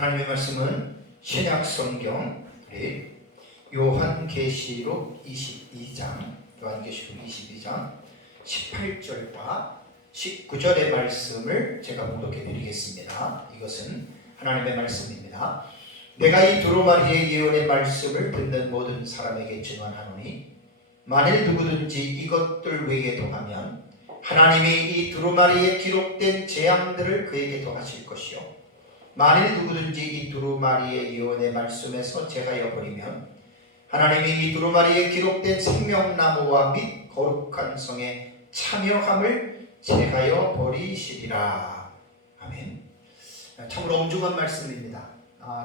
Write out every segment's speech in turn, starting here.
하나님의 말씀은 신약 성경 요한계시록 22장 18절과 19절의 말씀을 제가 봉독해 드리겠습니다. 이것은 하나님의 말씀입니다. 내가 이 두루마리의 예언의 말씀을 듣는 모든 사람에게 증언하노니 만일 누구든지 이것들 외에 더하면 하나님이 이 두루마리에 기록된 재앙들을 그에게 더하실 것이요 만일 누구든지 이 두루마리의 예언의 말씀에서 제하여 버리면 하나님이 이 두루마리에 기록된 생명나무와 및 거룩한 성의 참여함을 제하여 버리시리라. 아멘. 참으로 엄중한 말씀입니다.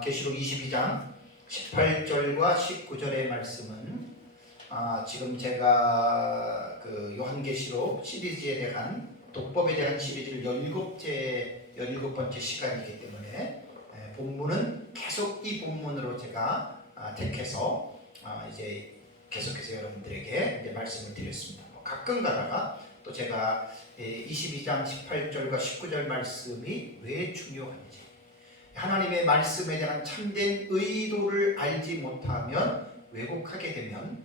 계시록 22장 18절과 19절의 말씀은 지금 제가 그 요한계시록 시리즈에 대한 독법에 대한 시리즈를 17번째 시간이기 때문에 본문은 계속 이 본문으로 제가 택해서 이제 계속해서 여러분들에게 이제 말씀을 드렸습니다. 가끔 가다가 또 제가 22장 18절과 19절 말씀이 왜 중요한지, 하나님의 말씀에 대한 참된 의도를 알지 못하면, 왜곡하게 되면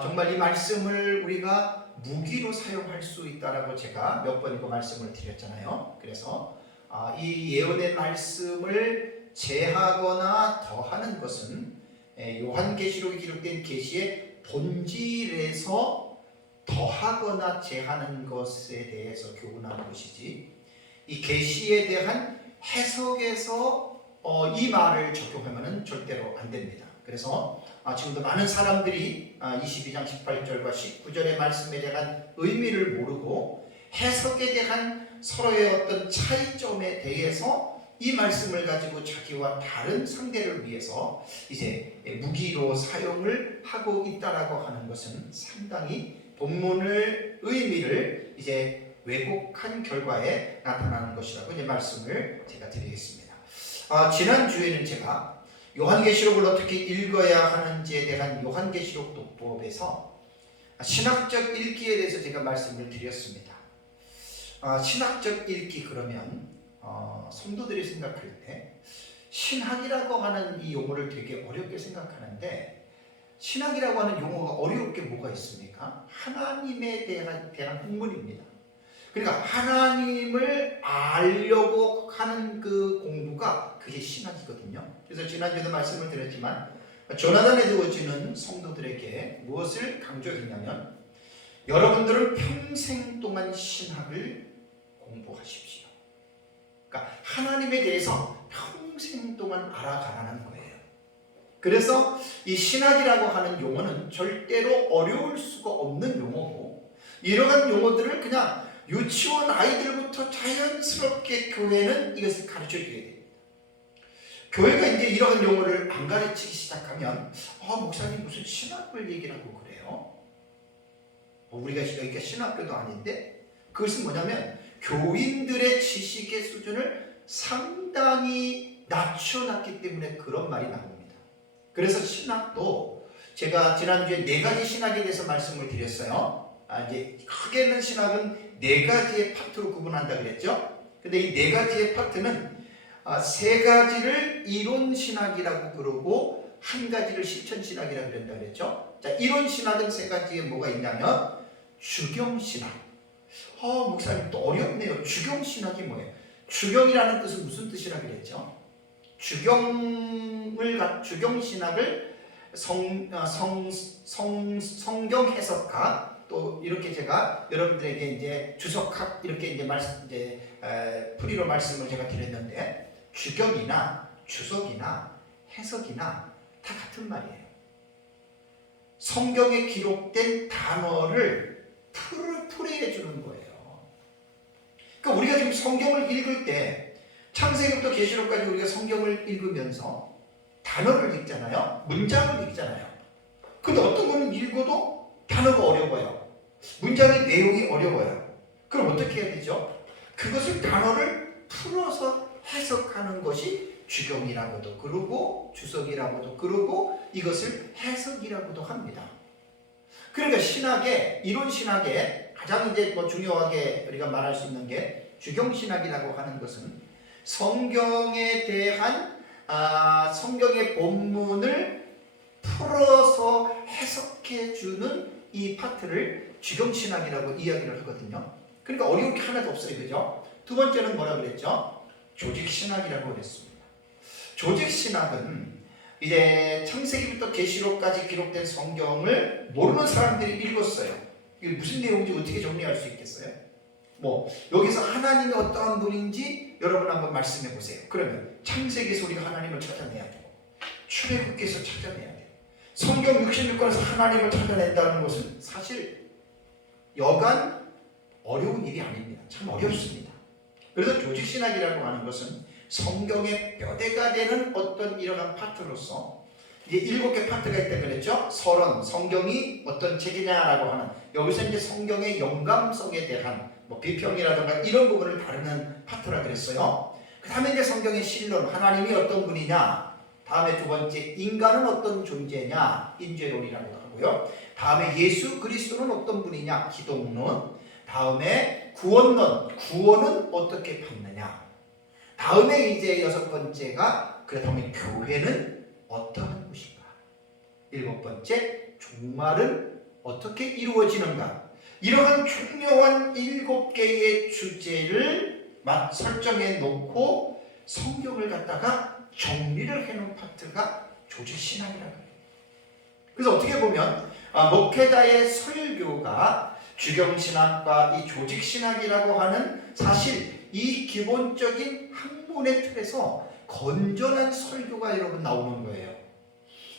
정말 이 말씀을 우리가 무기로 사용할 수 있다라고 제가 몇 번이고 말씀을 드렸잖아요. 그래서 이 예언의 말씀을 제하거나 더하는 것은 요한계시록에 기록된 계시의 본질에서 더하거나 제하는 것에 대해서 교훈하는 것이지, 이 계시에 대한 해석에서 이 말을 적용하면 절대로 안 됩니다. 그래서 지금도 많은 사람들이 22장 18절과 19절의 말씀에 대한 의미를 모르고 해석에 대한 서로의 어떤 차이점에 대해서 이 말씀을 가지고 자기와 다른 상대를 위해서 이제 무기로 사용을 하고 있다라고 하는 것은 상당히 본문의 의미를 이제 왜곡한 결과에 나타나는 것이라고 이제 말씀을 제가 드리겠습니다. 지난주에는 제가 요한계시록을 어떻게 읽어야 하는지에 대한 요한계시록 독법에서 신학적 읽기에 대해서 제가 말씀을 드렸습니다. 신학적 읽기 그러면 성도들이 생각할 때 신학이라고 하는 이 용어를 되게 어렵게 생각하는데, 신학이라고 하는 용어가 어렵게 뭐가 있습니까? 하나님에 대한 학문입니다. 그러니까 하나님을 알려고 하는 그 공부가 그게 신학이거든요. 그래서 지난주에도 말씀을 드렸지만 조나단 에드워즈는 성도들에게 무엇을 강조했냐면, 여러분들은 평생 동안 신학을 공부하십시오. 그러니까 하나님에 대해서 평생 동안 알아가라는 거예요. 그래서 이 신학이라고 하는 용어는 절대로 어려울 수가 없는 용어고, 이러한 용어들을 그냥 유치원 아이들부터 자연스럽게 교회는 이것을 가르쳐줘야 됩니다. 교회가 이제 이러한 용어를 안 가르치기 시작하면 목사님 무슨 신학을 얘기라고 그래요? 우리가 이게 신학교도 아닌데, 그것은 뭐냐면 교인들의 지식의 수준을 상당히 낮춰놨기 때문에 그런 말이 나옵니다. 그래서 신학도 제가 지난주에 4가지 신학에 대해서 말씀을 드렸어요. 이제 크게는 신학은 4가지의 파트로 구분한다 그랬죠. 근데 이 4가지의 파트는 3가지를 이론 신학이라고 그러고 1가지를 실천 신학이라고 그런다 그랬죠. 자, 이론 신학은 3가지에 뭐가 있냐면 주경 신학. 목사님 또 어렵네요. 주경 신학이 뭐예요? 주경이라는 뜻은 무슨 뜻이라 그랬죠? 주경 신학을 성경 해석학, 또 이렇게 제가 여러분들에게 이제 주석학 이렇게 이제 풀이로 말씀을 제가 드렸는데, 주경이나 주석이나 해석이나 다 같은 말이에요. 성경에 기록된 단어를 풀이해 주는 거예요. 그러니까 우리가 지금 성경을 읽을 때 창세기부터 계시록까지 우리가 성경을 읽으면서 단어를 읽잖아요. 문장을 읽잖아요. 근데 어떤 거는 읽어도 단어가 어려워요. 문장의 내용이 어려워요. 그럼 어떻게 해야 되죠? 그것을 단어를 풀어서 해석하는 것이 주경이라고도 그러고 주석이라고도 그러고 이것을 해석이라고도 합니다. 그러니까 이론 신학에 가장 이제 중요하게 우리가 말할 수 있는 게 주경신학이라고 하는 것은 성경에 대한 성경의 본문을 풀어서 해석해 주는 이 파트를 주경신학이라고 이야기를 하거든요. 그러니까 어려울 게 하나도 없어요. 그죠? 두 번째는 뭐라 그랬죠? 조직신학이라고 그랬습니다. 조직신학은 이제 창세기부터 계시록까지 기록된 성경을 모르는 사람들이 읽었어요. 이게 무슨 내용인지 어떻게 정리할 수 있겠어요? 여기서 하나님이 어떠한 분인지 여러분 한번 말씀해 보세요. 그러면 창세기에서 우리가 하나님을 찾아내야 되고, 출애굽기에서 찾아내야 돼요. 성경 66권에서 하나님을 찾아낸다는 것은 사실 여간 어려운 일이 아닙니다. 참 어렵습니다. 그래서 조직신학이라고 하는 것은 성경의 뼈대가 되는 어떤 이러한 파트로서, 이게 7개 파트가 있다 그랬죠? 서론, 성경이 어떤 책이냐라고 하는, 여기서 이제 성경의 영감성에 대한 비평이라든가 이런 부분을 다루는 파트라 그랬어요. 그 다음에 이제 성경의 신론, 하나님이 어떤 분이냐, 다음에 두 번째 인간은 어떤 존재냐, 인죄론이라고 하고요. 다음에 예수 그리스도는 어떤 분이냐, 기독론. 다음에 구원론, 구원은 어떻게 받느냐. 다음에 이제 6번째가 그렇다면 교회는 어떠한 곳인가. 7번째 종말은 어떻게 이루어지는가. 이러한 중요한 7개의 주제를 설정해 놓고 성경을 갖다가 정리를 해놓은 파트가 조직신학이라고 해요. 그래서 어떻게 보면 목회자의 설교가 주경신학과 이 조직신학이라고 하는 사실 이 기본적인 학문의 틀에서 건전한 설교가 여러분 나오는 거예요.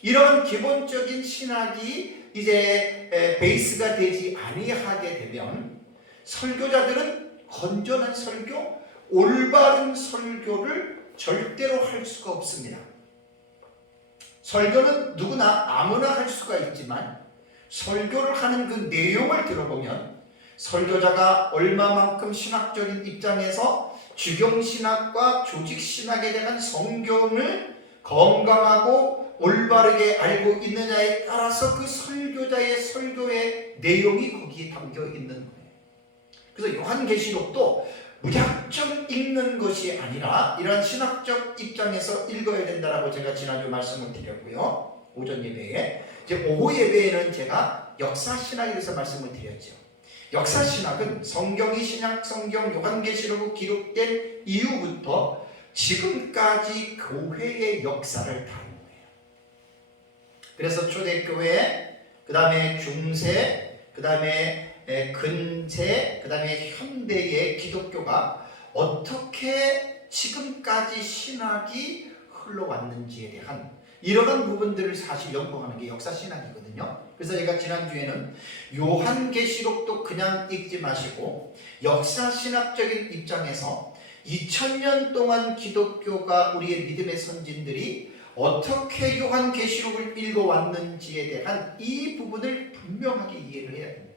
이런 기본적인 신학이 이제 베이스가 되지 아니하게 되면 설교자들은 건전한 설교, 올바른 설교를 절대로 할 수가 없습니다. 설교는 누구나 아무나 할 수가 있지만 설교를 하는 그 내용을 들어보면 설교자가 얼마만큼 신학적인 입장에서 주경신학과 조직신학에 대한 성경을 건강하고 올바르게 알고 있느냐에 따라서 그 설교자의 설교의 내용이 거기에 담겨 있는 거예요. 그래서 요한계시록도 무작정 읽는 것이 아니라 이런 신학적 입장에서 읽어야 된다라고 제가 지난주 말씀을 드렸고요. 오전 예배에. 이제 오후 예배에는 제가 역사신학에 대해서 말씀을 드렸죠. 역사신학은 성경이 신약 성경 요한계시록으로 기록된 이후부터 지금까지 교회의 역사를 다룬 거예요. 그래서 초대교회, 그 다음에 중세, 그 다음에 근세, 그 다음에 현대의 기독교가 어떻게 지금까지 신학이 흘러왔는지에 대한 이러한 부분들을 사실 연구하는 게 역사신학이거든요. 그래서 제가 지난주에는 요한계시록도 그냥 읽지 마시고 역사신학적인 입장에서 2000년 동안 기독교가 우리의 믿음의 선진들이 어떻게 요한계시록을 읽어왔는지에 대한 이 부분을 분명하게 이해를 해야 됩니다.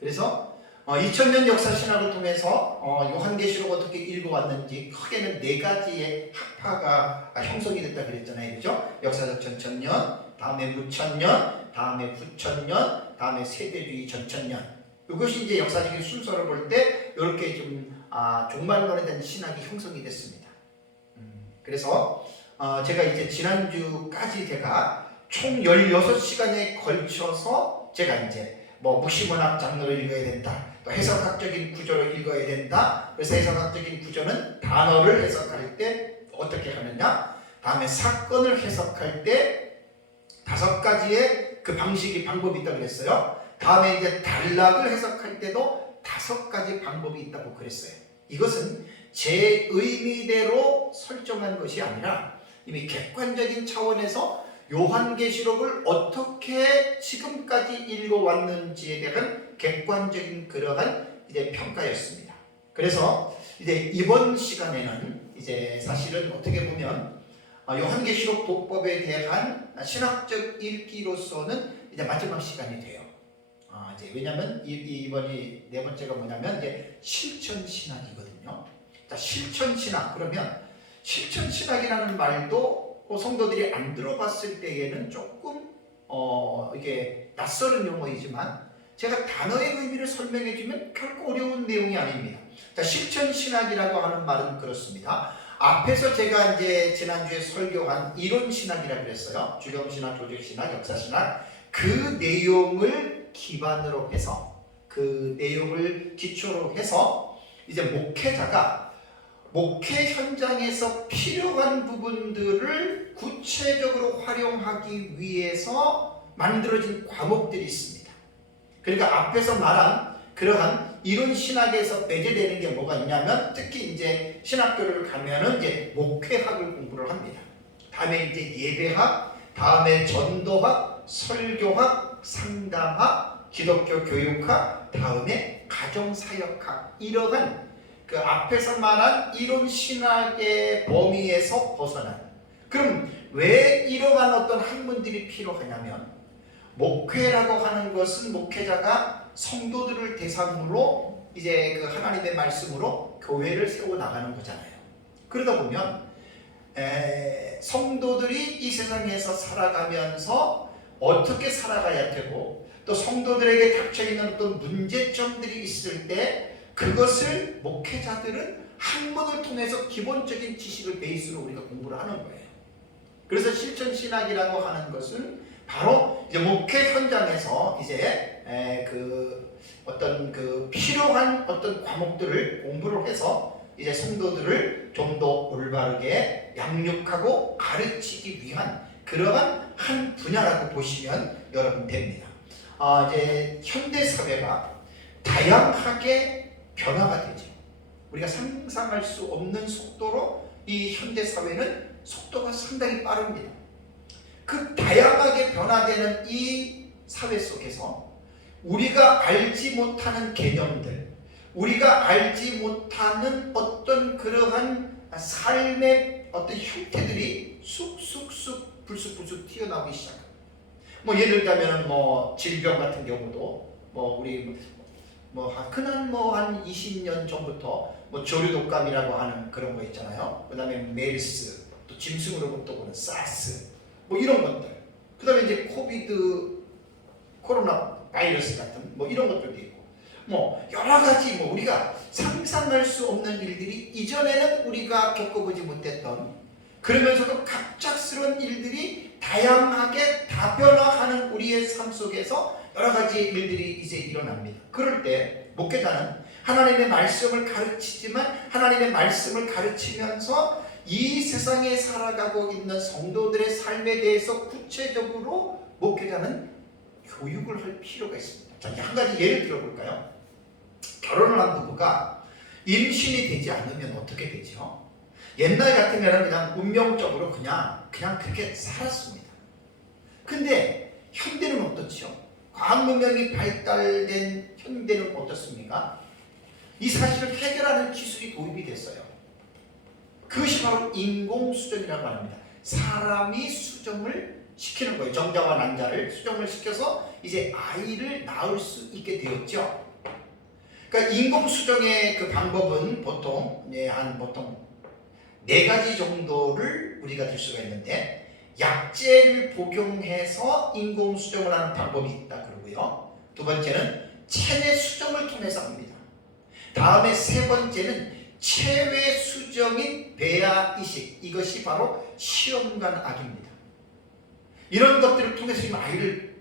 그래서 2000년 역사신학을 통해서 요한계시록 어떻게 읽어왔는지 크게는 4가지의 학파가 형성이 됐다 그랬잖아요. 그죠? 역사적 전천년, 다음에 무천년, 다음에 후천년, 다음에 세대주의 전천년. 이것이 이제 역사적인 순서를 볼 때 이렇게 좀 종말론에 대한 신학이 형성이 됐습니다. 그래서 제가 이제 지난주까지 제가 총 16시간에 걸쳐서 제가 이제 묵시문학 장르를 읽어야 된다. 또 해석학적인 구조를 읽어야 된다. 그래서 해석학적인 구조는 단어를 해석할 때 어떻게 하느냐. 다음에 사건을 해석할 때 5가지의 그 방법이 있다고 그랬어요. 다음에 이제 단락을 해석할 때도 5가지 방법이 있다고 그랬어요. 이것은 제 의미대로 설정한 것이 아니라 이미 객관적인 차원에서 요한계시록을 어떻게 지금까지 읽어왔는지에 대한 객관적인 그러한 이제 평가였습니다. 그래서 이제 이번 시간에는 이제 사실은 어떻게 보면 요한계시록 독법에 대한 신학적 읽기로서는 이제 마지막 시간이 돼요. 이제 왜냐하면 이번이 4번째가 뭐냐면 이제 실천 신학이거든요. 자, 실천 신학 그러면 실천 신학이라는 말도 성도들이 안 들어봤을 때에는 조금 이게 낯설은 용어이지만 제가 단어의 의미를 설명해 주면 결코 어려운 내용이 아닙니다. 자, 실천신학이라고 하는 말은 그렇습니다. 앞에서 제가 이제 지난주에 설교한 이론신학이라고 그랬어요. 주경신학, 조직신학, 역사신학. 그 내용을 기반으로 해서, 그 내용을 기초로 해서 이제 목회자가 목회 현장에서 필요한 부분들을 구체적으로 활용하기 위해서 만들어진 과목들이 있습니다. 그러니까 앞에서 말한 그러한 이론 신학에서 배제되는 게 뭐가 있냐면, 특히 이제 신학교를 가면은 이제 목회학을 공부를 합니다. 다음에 이제 예배학, 다음에 전도학, 설교학, 상담학, 기독교 교육학, 다음에 가정사역학, 이러한 그 앞에서 말한 이론 신학의 범위에서 벗어난, 그럼 왜 이러한 어떤 학문들이 필요하냐면, 목회라고 하는 것은 목회자가 성도들을 대상으로 이제 그 하나님의 말씀으로 교회를 세워 나가는 거잖아요. 그러다 보면 성도들이 이 세상에서 살아가면서 어떻게 살아가야 되고, 또 성도들에게 닥쳐있는 어떤 문제점들이 있을 때 그것을 목회자들은 학문을 통해서 기본적인 지식을 베이스로 우리가 공부를 하는 거예요. 그래서 실천신학이라고 하는 것은 바로 이제 목회 현장에서 이제 그 어떤 그 필요한 어떤 과목들을 공부를 해서 이제 성도들을 좀 더 올바르게 양육하고 가르치기 위한 그러한 한 분야라고 보시면 여러분 됩니다. 이제 현대 사회가 다양하게 변화가 되죠. 우리가 상상할 수 없는 속도로 이 현대 사회는 속도가 상당히 빠릅니다. 그 다양하게 변화되는 이 사회 속에서 우리가 알지 못하는 개념들, 우리가 알지 못하는 어떤 그러한 삶의 어떤 형태들이 쑥쑥쑥 불쑥불쑥 튀어나오기 시작합니다. 뭐 예를 들자면 뭐 질병 같은 경우도 우리 흔한 한 20년 전부터 조류 독감이라고 하는 그런 거 있잖아요. 그다음에 메르스, 또 짐승으로부터 오는 사스, 이런 것들. 그다음에 이제 코로나 바이러스 같은 이런 것들도 있고, 여러 가지 우리가 상상할 수 없는 일들이 이전에는 우리가 겪어보지 못했던, 그러면서도 갑작스러운 일들이 다양하게 다변화하는 우리의 삶 속에서 여러 가지 일들이 이제 일어납니다. 그럴 때 목회자는 하나님의 말씀을 가르치지만, 하나님의 말씀을 가르치면서 이 세상에 살아가고 있는 성도들의 삶에 대해서 구체적으로 목회자는 교육을 할 필요가 있습니다. 자, 한 가지 예를 들어볼까요? 결혼을 한 부부가 임신이 되지 않으면 어떻게 되죠? 옛날 같으면 그냥 운명적으로 그냥 그렇게 살았습니다. 근데 현대는 어떻죠? 과학 문명이 발달된 현대는 어떻습니까? 이 사실을 해결하는 기술이 도입이 됐어요. 그것이 바로 인공수정이라고 합니다. 사람이 수정을 시키는 거예요. 정자와 난자를 수정을 시켜서 이제 아이를 낳을 수 있게 되었죠. 그러니까 인공수정의 그 방법은 보통 보통 4가지 정도를 우리가 들 수가 있는데, 약제를 복용해서 인공수정을 하는 방법이 있다 그러고요. 2번째는 체내 수정을 통해서 합니다. 다음에 3번째는 체외 수정인 배아 이식, 이것이 바로 시험관 악입니다. 이런 것들을 통해서 지금 아이를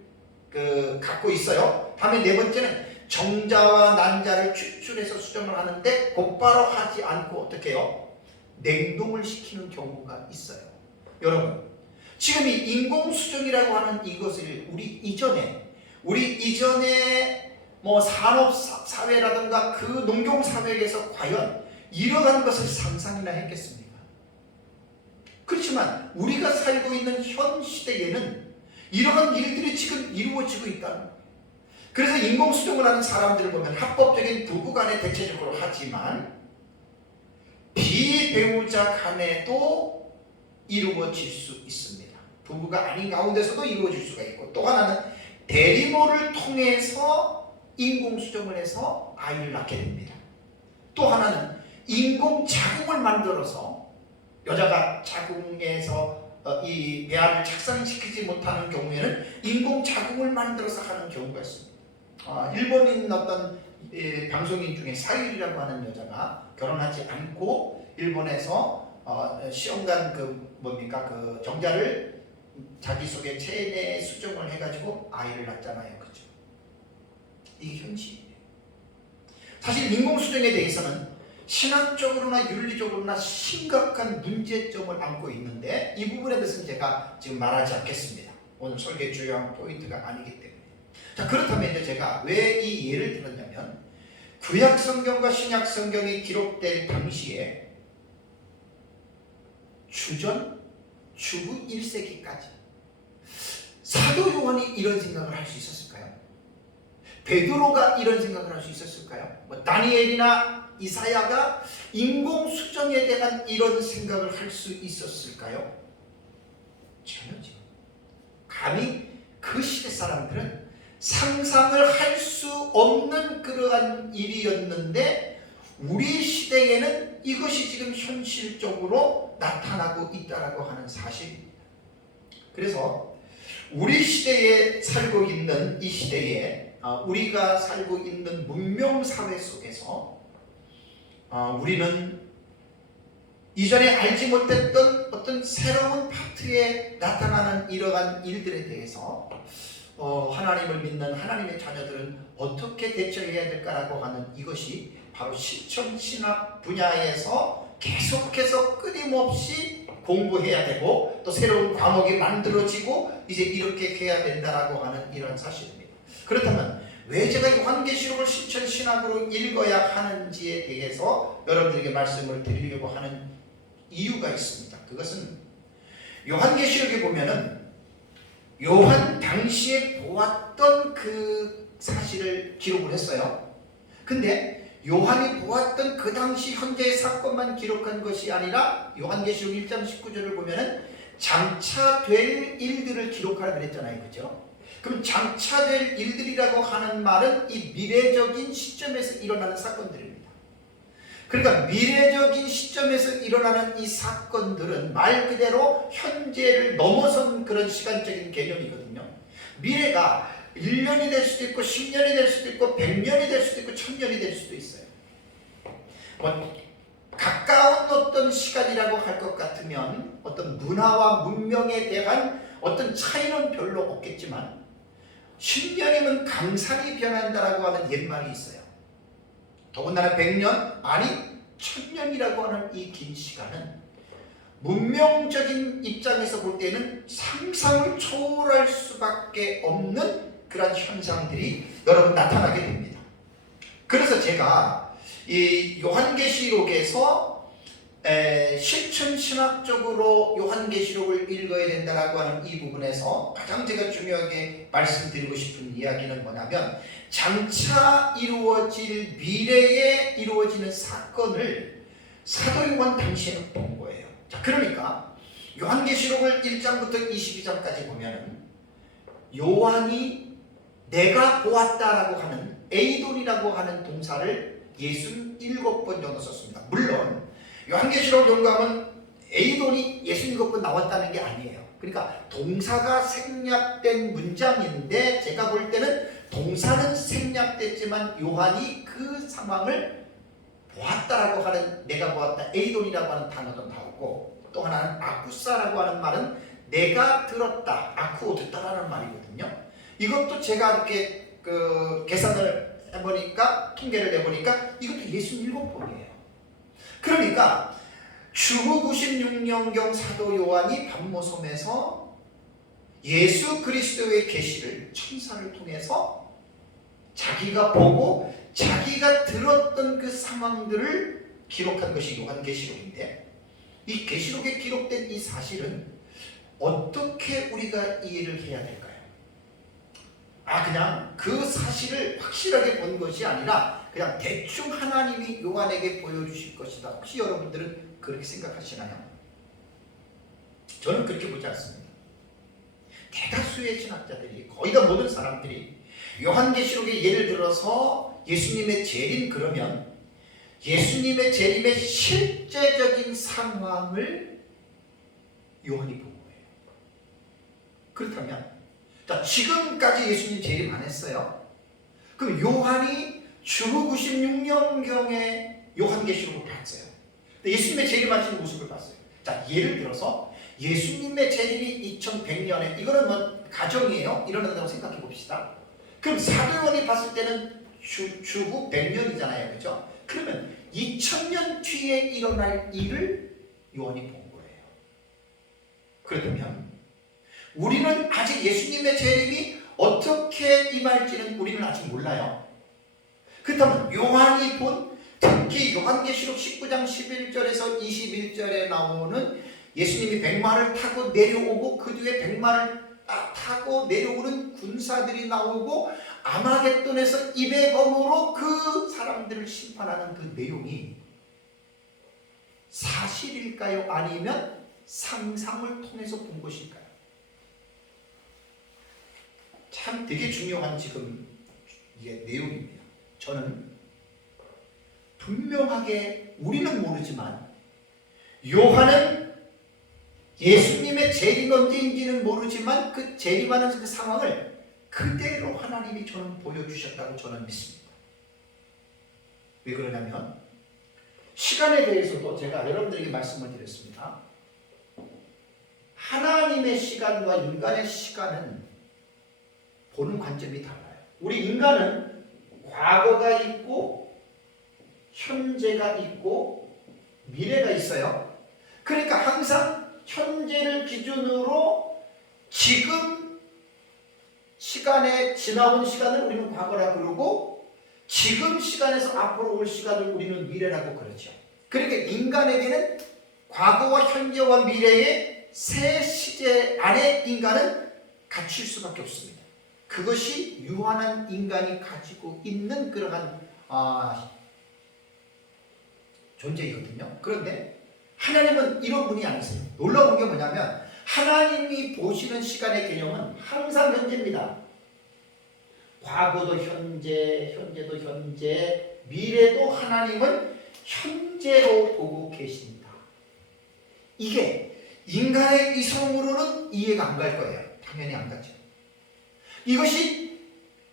갖고 있어요. 다음에 4번째는 정자와 난자를 추출해서 수정을 하는데 곧바로 하지 않고 어떻게 해요? 냉동을 시키는 경우가 있어요. 여러분, 지금 이 인공수정이라고 하는 이것을 우리 이전에 산업사회라든가 그 농경사회에서 과연 이러한 것을 상상이나 했겠습니까? 그렇지만 우리가 살고 있는 현 시대에는 이러한 일들이 지금 이루어지고 있다는 거예요. 그래서 인공수정을 하는 사람들을 보면 합법적인 부부 간에 대체적으로 하지만 비배우자 간에도 이루어질 수 있습니다. 부부가 아닌 가운데서도 이루어질 수가 있고, 또 하나는 대리모를 통해서 인공수정을 해서 아이를 낳게 됩니다. 또 하나는 인공자궁을 만들어서 여자가 자궁에서 이 배아를 착상시키지 못하는 경우에는 인공자궁을 만들어서 하는 경우가 있습니다. 일본인 어떤 방송인 중에 사유리라고 하는 여자가 결혼하지 않고 일본에서 시험관 그 정자를 자기 속에 체내 수정을 해가지고 아이를 낳잖아요, 그죠? 이게 현실이에요. 사실 인공수정에 대해서는 신학적으로나 윤리적으로나 심각한 문제점을 안고 있는데 이 부분에 대해서는 제가 지금 말하지 않겠습니다. 오늘 설교의 주요한 포인트가 아니기 때문에. 자, 그렇다면 이제 제가 왜 이 예를 들었냐면 구약 성경과 신약 성경이 기록될 당시에 주전 주후 1세기까지 사도 요한이 이런 생각을 할 수 있었을까요? 베드로가 이런 생각을 할 수 있었을까요? 다니엘이나 이사야가 인공수정에 대한 이런 생각을 할 수 있었을까요? 전혀죠. 감히 그 시대 사람들은 상상을 할 수 없는 그러한 일이었는데 우리 시대에는 이것이 지금 현실적으로 나타나고 있다라고 하는 사실입니다. 그래서 우리 시대에 살고 있는 이 시대에 우리가 살고 있는 문명사회 속에서 우리는 이전에 알지 못했던 어떤 새로운 파트에 나타나는 이러한 일들에 대해서 하나님을 믿는 하나님의 자녀들은 어떻게 대처해야 될까라고 하는 이것이 바로 실천신학 분야에서 계속해서 끊임없이 공부해야 되고 또 새로운 과목이 만들어지고 이제 이렇게 해야 된다라고 하는 이런 사실입니다. 그렇다면 왜 제가 요한계시록을 실천신학으로 읽어야 하는지에 대해서 여러분들에게 말씀을 드리려고 하는 이유가 있습니다. 그것은 요한계시록에 보면은 요한 당시에 보았던 그 사실을 기록을 했어요. 근데 요한이 보았던 그 당시 현재의 사건만 기록한 것이 아니라 요한계시록 1장 19절을 보면은 장차 될 일들을 기록하라 그랬잖아요. 그죠? 그럼 장차 될 일들이라고 하는 말은 이 미래적인 시점에서 일어나는 사건들입니다. 그러니까 미래적인 시점에서 일어나는 이 사건들은 말 그대로 현재를 넘어선 그런 시간적인 개념이거든요. 미래가 1년이 될 수도 있고 10년이 될 수도 있고 100년이 될 수도 있고 1000년이 될 수도 있어요. 가까운 어떤 시간이라고 할 것 같으면 어떤 문화와 문명에 대한 어떤 차이는 별로 없겠지만 10년이면 강산이 변한다라고 하는 옛말이 있어요. 더군다나 100년 아니 1000년이라고 하는 이 긴 시간은 문명적인 입장에서 볼 때는 상상을 초월할 수밖에 없는 그런 현상들이 여러분 나타나게 됩니다. 그래서 제가 이 요한계시록에서 실천신학적으로 요한계시록을 읽어야 된다라고 하는 이 부분에서 가장 제가 중요하게 말씀드리고 싶은 이야기는 뭐냐면 장차 이루어질 미래에 이루어지는 사건을 사도 요한 당시에는 본 거예요. 자, 그러니까 요한계시록을 1장부터 22장까지 보면은 요한이 내가 보았다라고 하는 에이돈이라고 하는 동사를 67번 정도 썼습니다. 물론 요한계시록 연구하면 에이돈이 67번 나왔다는 게 아니에요. 그러니까 동사가 생략된 문장인데 제가 볼 때는 동사는 생략됐지만 요한이 그 상황을 보았다라고 하는 내가 보았다 에이돈이라고 하는 단어도 나오고 또 하나는 아쿠사라고 하는 말은 내가 들었다 아쿠오 듣다라는 말이거든요. 이것도 제가 이렇게 계산을 해보니까 통계를 내보니까 이것도 67번이에요. 그러니까 주후 96년경 사도 요한이 pat모섬에서 예수 그리스도의 계시를 천사를 통해서 자기가 보고 자기가 들었던 그 상황들을 기록한 것이 요한계시록인데 이 계시록에 기록된 이 사실은 어떻게 우리가 이해를 해야 될까요? 그냥 그 사실을 확실하게 본 것이 아니라 그냥 대충 하나님이 요한에게 보여주실 것이다. 혹시 여러분들은 그렇게 생각하시나요? 저는 그렇게 보지 않습니다. 대다수의 신학자들이 거의 다 모든 사람들이 요한계시록에 예를 들어서 예수님의 재림 그러면 예수님의 재림의 실제적인 상황을 요한이 본 거예요. 그렇다면 지금까지 예수님 재림 안 했어요. 그럼 요한이 주후 96년경에 요한계시록을 봤어요. 예수님의 재림하신 모습을 봤어요. 자, 예를 들어서 예수님의 재림이 2100년에, 이거는 뭐 가정이에요. 일어난다고 생각해 봅시다. 그럼 사도요한이 봤을 때는 주후 100년이잖아요. 그죠? 그러면 2000년 뒤에 일어날 일을 요한이 본 거예요. 그렇다면 우리는 아직 예수님의 재림이 어떻게 임할지는 우리는 아직 몰라요. 그렇다면 요한이 본, 특히 요한계시록 19장 11절에서 21절에 나오는 예수님이 백마를 타고 내려오고 그 뒤에 백마를 타고 내려오는 군사들이 나오고 아마겟돈에서 입의 검으로 그 사람들을 심판하는 그 내용이 사실일까요? 아니면 상상을 통해서 본 것일까요? 참 되게 중요한 지금 이게 내용입니다. 저는 분명하게 우리는 모르지만 요한은 예수님의 재림 언제인지는 모르지만 그 재림하는 그 상황을 그대로 하나님이 저는 보여주셨다고 저는 믿습니다. 왜 그러냐면 시간에 대해서도 제가 여러분들에게 말씀을 드렸습니다. 하나님의 시간과 인간의 시간은 보는 관점이 달라요. 우리 인간은 과거가 있고 현재가 있고 미래가 있어요. 그러니까 항상 현재를 기준으로 지금 시간에 지나온 시간을 우리는 과거라 그러고 지금 시간에서 앞으로 올 시간을 우리는 미래라고 그러죠. 그러니까 인간에게는 과거와 현재와 미래의 세 시제 안에 인간은 갇힐 수밖에 없습니다. 그것이 유한한 인간이 가지고 있는 그러한 존재이거든요. 그런데 하나님은 이런 분이 아니세요. 놀라운 게 뭐냐면 하나님이 보시는 시간의 개념은 항상 현재입니다. 과거도 현재, 현재도 현재, 미래도 하나님은 현재로 보고 계십니다. 이게 인간의 이성으로는 이해가 안 갈 거예요. 당연히 안 가죠. 이것이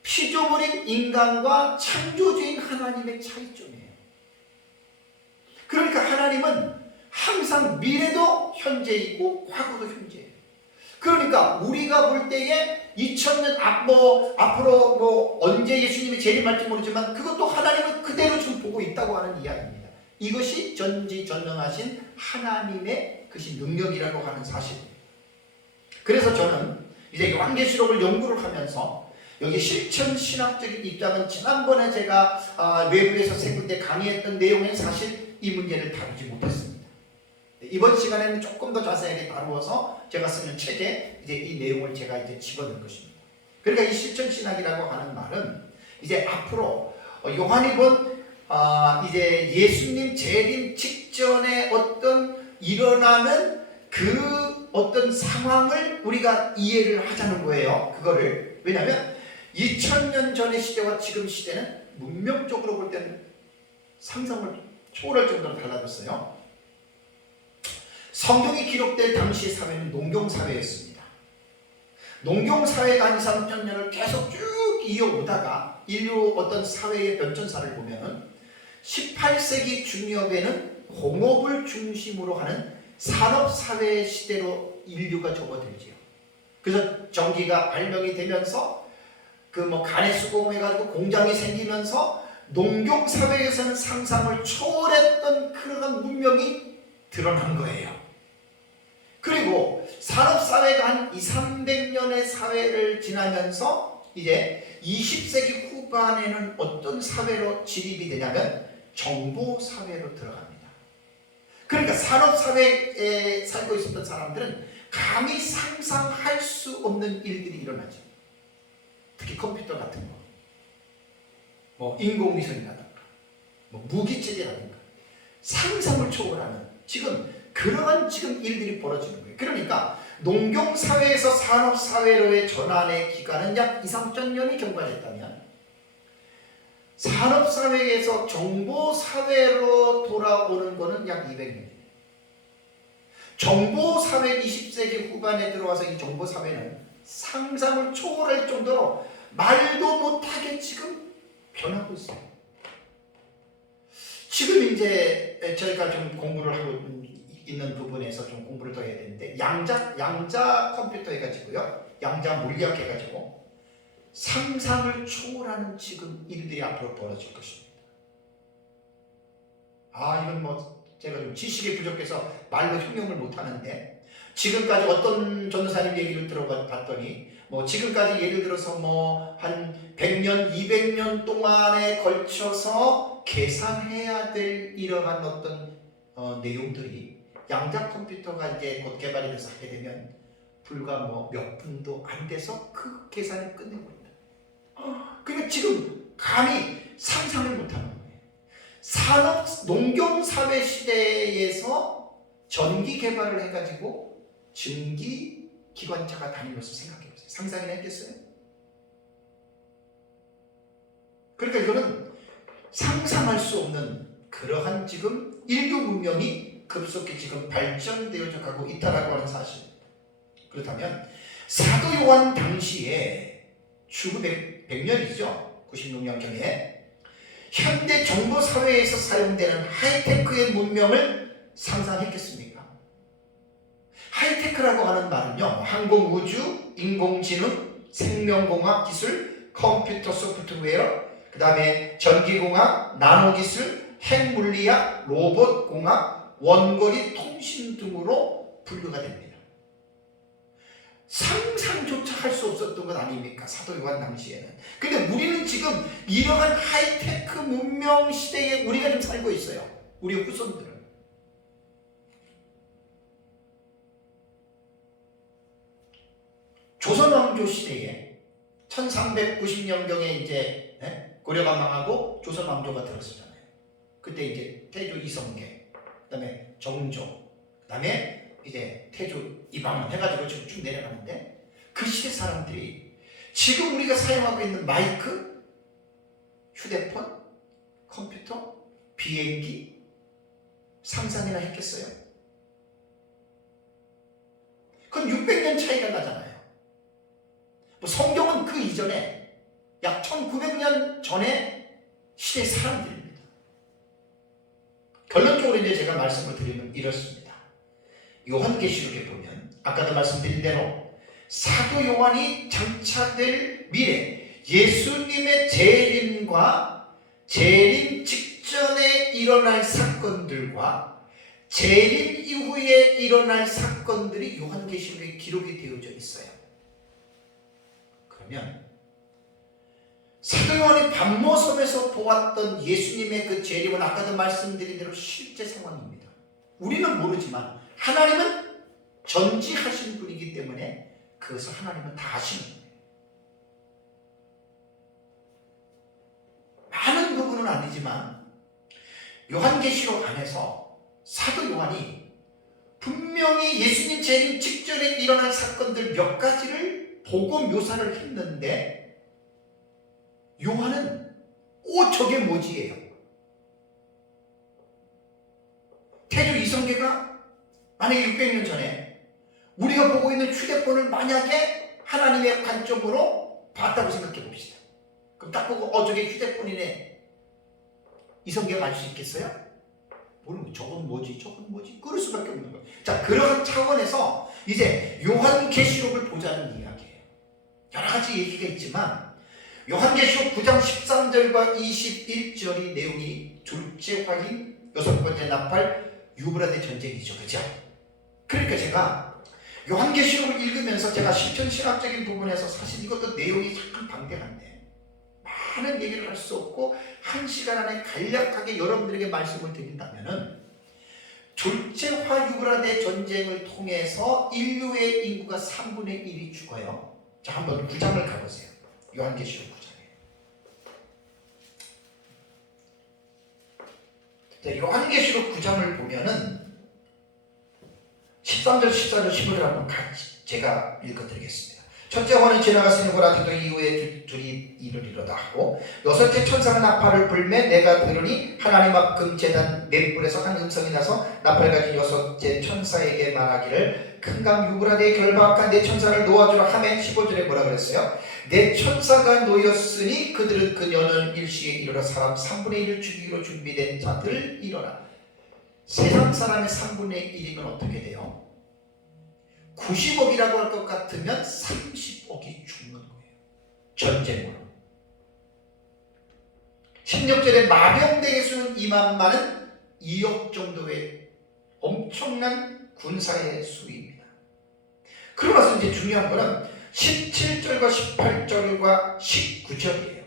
피조물인 인간과 창조주인 하나님의 차이점이에요. 그러니까 하나님은 항상 미래도 현재이고 과거도 현재예요. 그러니까 우리가 볼 때에 2000년 앞으로 언제 예수님이 재림할지 모르지만 그것도 하나님은 그대로 지금 보고 있다고 하는 이야기입니다. 이것이 전지전능하신 하나님의 그것이 능력이라고 하는 사실입니다. 그래서 저는 이제 요한계시록을 연구를 하면서 여기 실천신학적인 입장은 지난번에 제가 외부에서 세 군데 강의했던 내용은 사실 이 문제를 다루지 못했습니다. 이번 시간에는 조금 더 자세하게 다루어서 제가 쓰는 책에 이제 이 내용을 제가 이제 집어넣은 것입니다. 그러니까 이 실천신학이라고 하는 말은 이제 앞으로 요한이 본 이제 예수님 재림 직전에 어떤 일어나는 그 어떤 상황을 우리가 이해를 하자는 거예요. 그거를. 왜냐하면 2000년 전의 시대와 지금 시대는 문명적으로 볼 때는 상상을 초월할 정도로 달라졌어요. 성경이 기록될 당시 사회는 농경사회였습니다. 농경사회가 한 2, 3천 년을 계속 쭉 이어오다가 인류 어떤 사회의 변천사를 보면 18세기 중엽에는 공업을 중심으로 하는 산업사회 시대로 인류가 접어들지요. 그래서 전기가 발명이 되면서 간에 수공해가지고 공장이 생기면서 농경사회에서는 상상을 초월했던 그런 문명이 드러난 거예요. 그리고 산업사회가 한 2, 300년의 사회를 지나면서 이제 20세기 후반에는 어떤 사회로 진입이 되냐면 정보사회로 들어갑니다. 그러니까 산업사회에 살고 있었던 사람들은 감히 상상할 수 없는 일들이 일어나죠. 특히 컴퓨터 같은 거, 인공위성이라든가, 무기체계라든가, 상상을 초월하는 그러한 일들이 벌어지는 거예요. 그러니까 농경사회에서 산업사회로의 전환의 기간은 약 2, 3천 년이 경과됐다면 산업사회에서 정보사회로 돌아오는 것은 약 200년이에요. 정보사회 20세기 후반에 들어와서 이 정보사회는 상상을 초월할 정도로 말도 못하게 지금 변하고 있어요. 지금 이제 저희가 좀 공부를 하고 있는 부분에서 좀 공부를 더 해야 되는데 양자 컴퓨터 해가지고요. 양자 물리학 해가지고 상상을 초월하는 지금 일들이 앞으로 벌어질 것입니다. 이건 뭐 제가 좀 지식이 부족해서 말로 형용을 못하는데 지금까지 어떤 전도사님 얘기를 들어봤더니 뭐 지금까지 예를 들어서 뭐 한 100년, 200년 동안에 걸쳐서 계산해야 될 이러한 어떤 내용들이 양자 컴퓨터가 이제 곧 개발이 돼서 하게 되면 불과 뭐 몇 분도 안 돼서 그 계산을 끝내버린다. 그러니까 지금 감히 상상을 못하는 거예요. 농경 사회 시대에서 전기 개발을 해가지고 증기 기관차가 다니면서 생각해보세요. 상상이나 했겠어요? 그러니까 이거는 상상할 수 없는 그러한 지금 인류 문명이 급속히 지금 발전되어져 가고 있다라고 하는 사실입니다. 그렇다면 사도 요한 당시에 주후 100년이죠. 96년경에 현대 정보 사회에서 사용되는 하이테크의 문명을 상상했겠습니까? 하이테크라고 하는 말은요, 항공 우주, 인공지능, 생명공학 기술, 컴퓨터 소프트웨어, 그 다음에 전기공학, 나노기술, 핵물리학, 로봇공학, 원거리 통신 등으로 분류가 됩니다. 상상조차 할 수 없었던 것 아닙니까? 사도 요한 당시에는. 근데 우리는 지금 이러한 하이테크 문명 시대에 우리가 좀 살고 있어요. 우리 후손들은. 조선왕조 시대에 1390년경에 이제 고려가 망하고 조선왕조가 들었었잖아요. 그때 이제 태조 이성계, 그 다음에 정조, 그 다음에 이제 태조 이방원 해가지고 쭉 내려가는데 그 시대 사람들이 지금 우리가 사용하고 있는 마이크, 휴대폰, 컴퓨터, 비행기 상상이나 했겠어요? 그건 600년 차이가 나잖아요. 뭐 성경은 그 이전에 약 1900년 전에 시대 사람들입니다. 결론적으로 이제 제가 말씀을 드리면 이렇습니다. 요한계시록에 보면 아까도 말씀드린 대로 사도 요한이 장차될 미래 예수님의 재림과 재림 직전에 일어날 사건들과 재림 이후에 일어날 사건들이 요한계시록에 기록이 되어져 있어요. 그러면 사도 요한이 반모섬에서 보았던 예수님의 그 재림은 아까도 말씀드린 대로 실제 상황입니다. 우리는 모르지만 하나님은 전지하신 분이기 때문에 그것을 하나님은 다 아시는 거예요. 많은 부분은 아니지만 요한계시록 안에서 사도 요한이 분명히 예수님 재림 직전에 일어날 사건들 몇 가지를 보고 묘사를 했는데 요한은 저게 뭐지예요. 태조 이성계가 만약에 600년 전에 우리가 보고 있는 휴대폰을 만약에 하나님의 관점으로 봤다고 생각해 봅시다. 그럼 딱 보고 저게 휴대폰이네. 이성계가 알 수 있겠어요? 모르면 저건 뭐지? 그럴 수밖에 없는 거예요. 자, 그런 차원에서 이제 요한계시록을 보자는 이야기예요. 여러 가지 얘기가 있지만 요한계시록 9장 13절과 21절이 내용이 둘째 확인, 여섯 번째 나팔, 유브라데 전쟁이죠. 그죠? 그러니까 제가 요한계시록을 읽으면서 제가 실천신학적인 부분에서 사실 이것도 내용이 잠깐 방대한데 많은 얘기를 할 수 없고 한 시간 안에 간략하게 여러분들에게 말씀을 드린다면은 둘째 유브라데 전쟁을 통해서 인류의 인구가 3분의 1이 죽어요. 자, 한번 9장을 가보세요. 요한계시록 9장에. 자, 요한계시록 9장을 보면은 13절, 14절, 15절 한번 같이 제가 읽어드리겠습니다. 첫째 화는 지나갔으니 보라지도 이후에 둘이 이르리로다 하고, 여섯째 천사가 나팔을 불매 내가 들으니 하나님 앞 금제단 맷불에서 한 음성이 나서 나팔 가진 여섯째 천사에게 말하기를 큰강 유브라데에 결박한 내 천사를 놓아주라 하매 15절에 뭐라 그랬어요? 내 천사가 놓였으니 그들은 그녀는 일시에 이르러 사람 3분의 1을 죽이기로 준비된 자들 일어나. 세상 사람의 3분의 1이면 어떻게 돼요? 90억이라고 할 것 같으면 30억이 죽는 거예요. 전쟁으로. 16절에 마병대의 수는 2만만은 2억 정도의 엄청난 군사의 수입니다. 그러고 나서 이제 중요한 거는 17절과 18절과 19절이에요.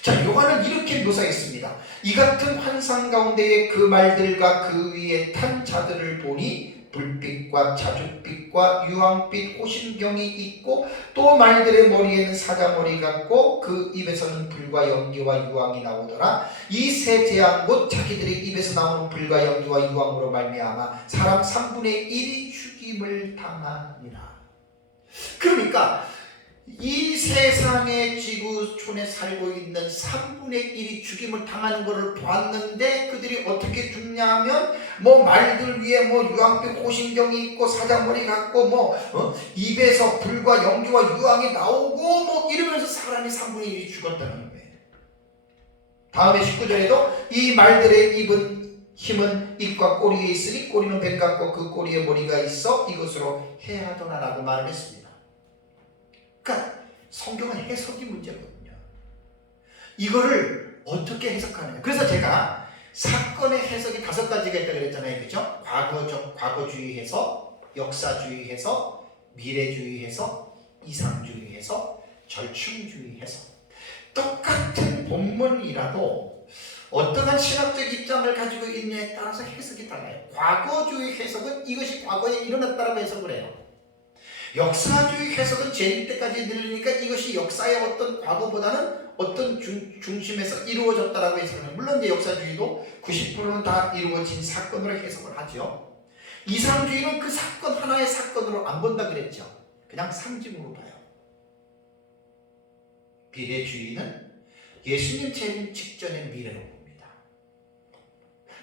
자, 요한은 이렇게 묘사했습니다. 이 같은 환상 가운데에 그 말들과 그 위에 탄 자들을 보니 불빛과 자줏빛과 유황빛 호신경이 있고 또 말들의 머리에는 사자머리 같고 그 입에서는 불과 연기와 유황이 나오더라. 이 세 재앙 곧 자기들의 입에서 나오는 불과 연기와 유황으로 말미암아 사람 3분의 1이 죽임을 당하니라. 그러니까 이 세상의 지구촌에 살고 있는 3분의 1이 죽임을 당하는 것을 보았는데 그들이 어떻게 죽냐면 뭐 말들 위에 뭐 유황빛 호신경이 있고 사자머리 같고 입에서 불과 연기와 유황이 나오고 뭐 이러면서 사람이 3분의 1이 죽었다는 거예요. 다음에 19절에도 이 말들의 입은 힘은 입과 꼬리에 있으니 꼬리는 뱀 같고 그 꼬리에 머리가 있어 이것으로 해하더라라고 말을 했습니다. 그러니까 성경은 해석이 문제거든요. 이거를 어떻게 해석하느냐. 그래서 제가 사건의 해석이 5가지가 있다고 그랬잖아요. 그죠? 과거주의 해석, 역사주의 해석, 미래주의 해석, 이상주의 해석, 절충주의 해석. 똑같은 본문이라도 어떠한 신학적 입장을 가지고 있느냐에 따라서 해석이 달라요. 과거주의 해석은 이것이 과거에 일어났다고 해석을 해요. 역사주의 해석은 재림 때까지 늘리니까 이것이 역사의 어떤 과거보다는 어떤 중심에서 이루어졌다라고 해석을 해요. 물론 이제 역사주의도 90%는 다 이루어진 사건으로 해석을 하죠. 이상주의는 그 사건 하나의 사건으로 안 본다 그랬죠. 그냥 상징으로 봐요. 미래주의는 예수님 재림 직전의 미래로 봅니다.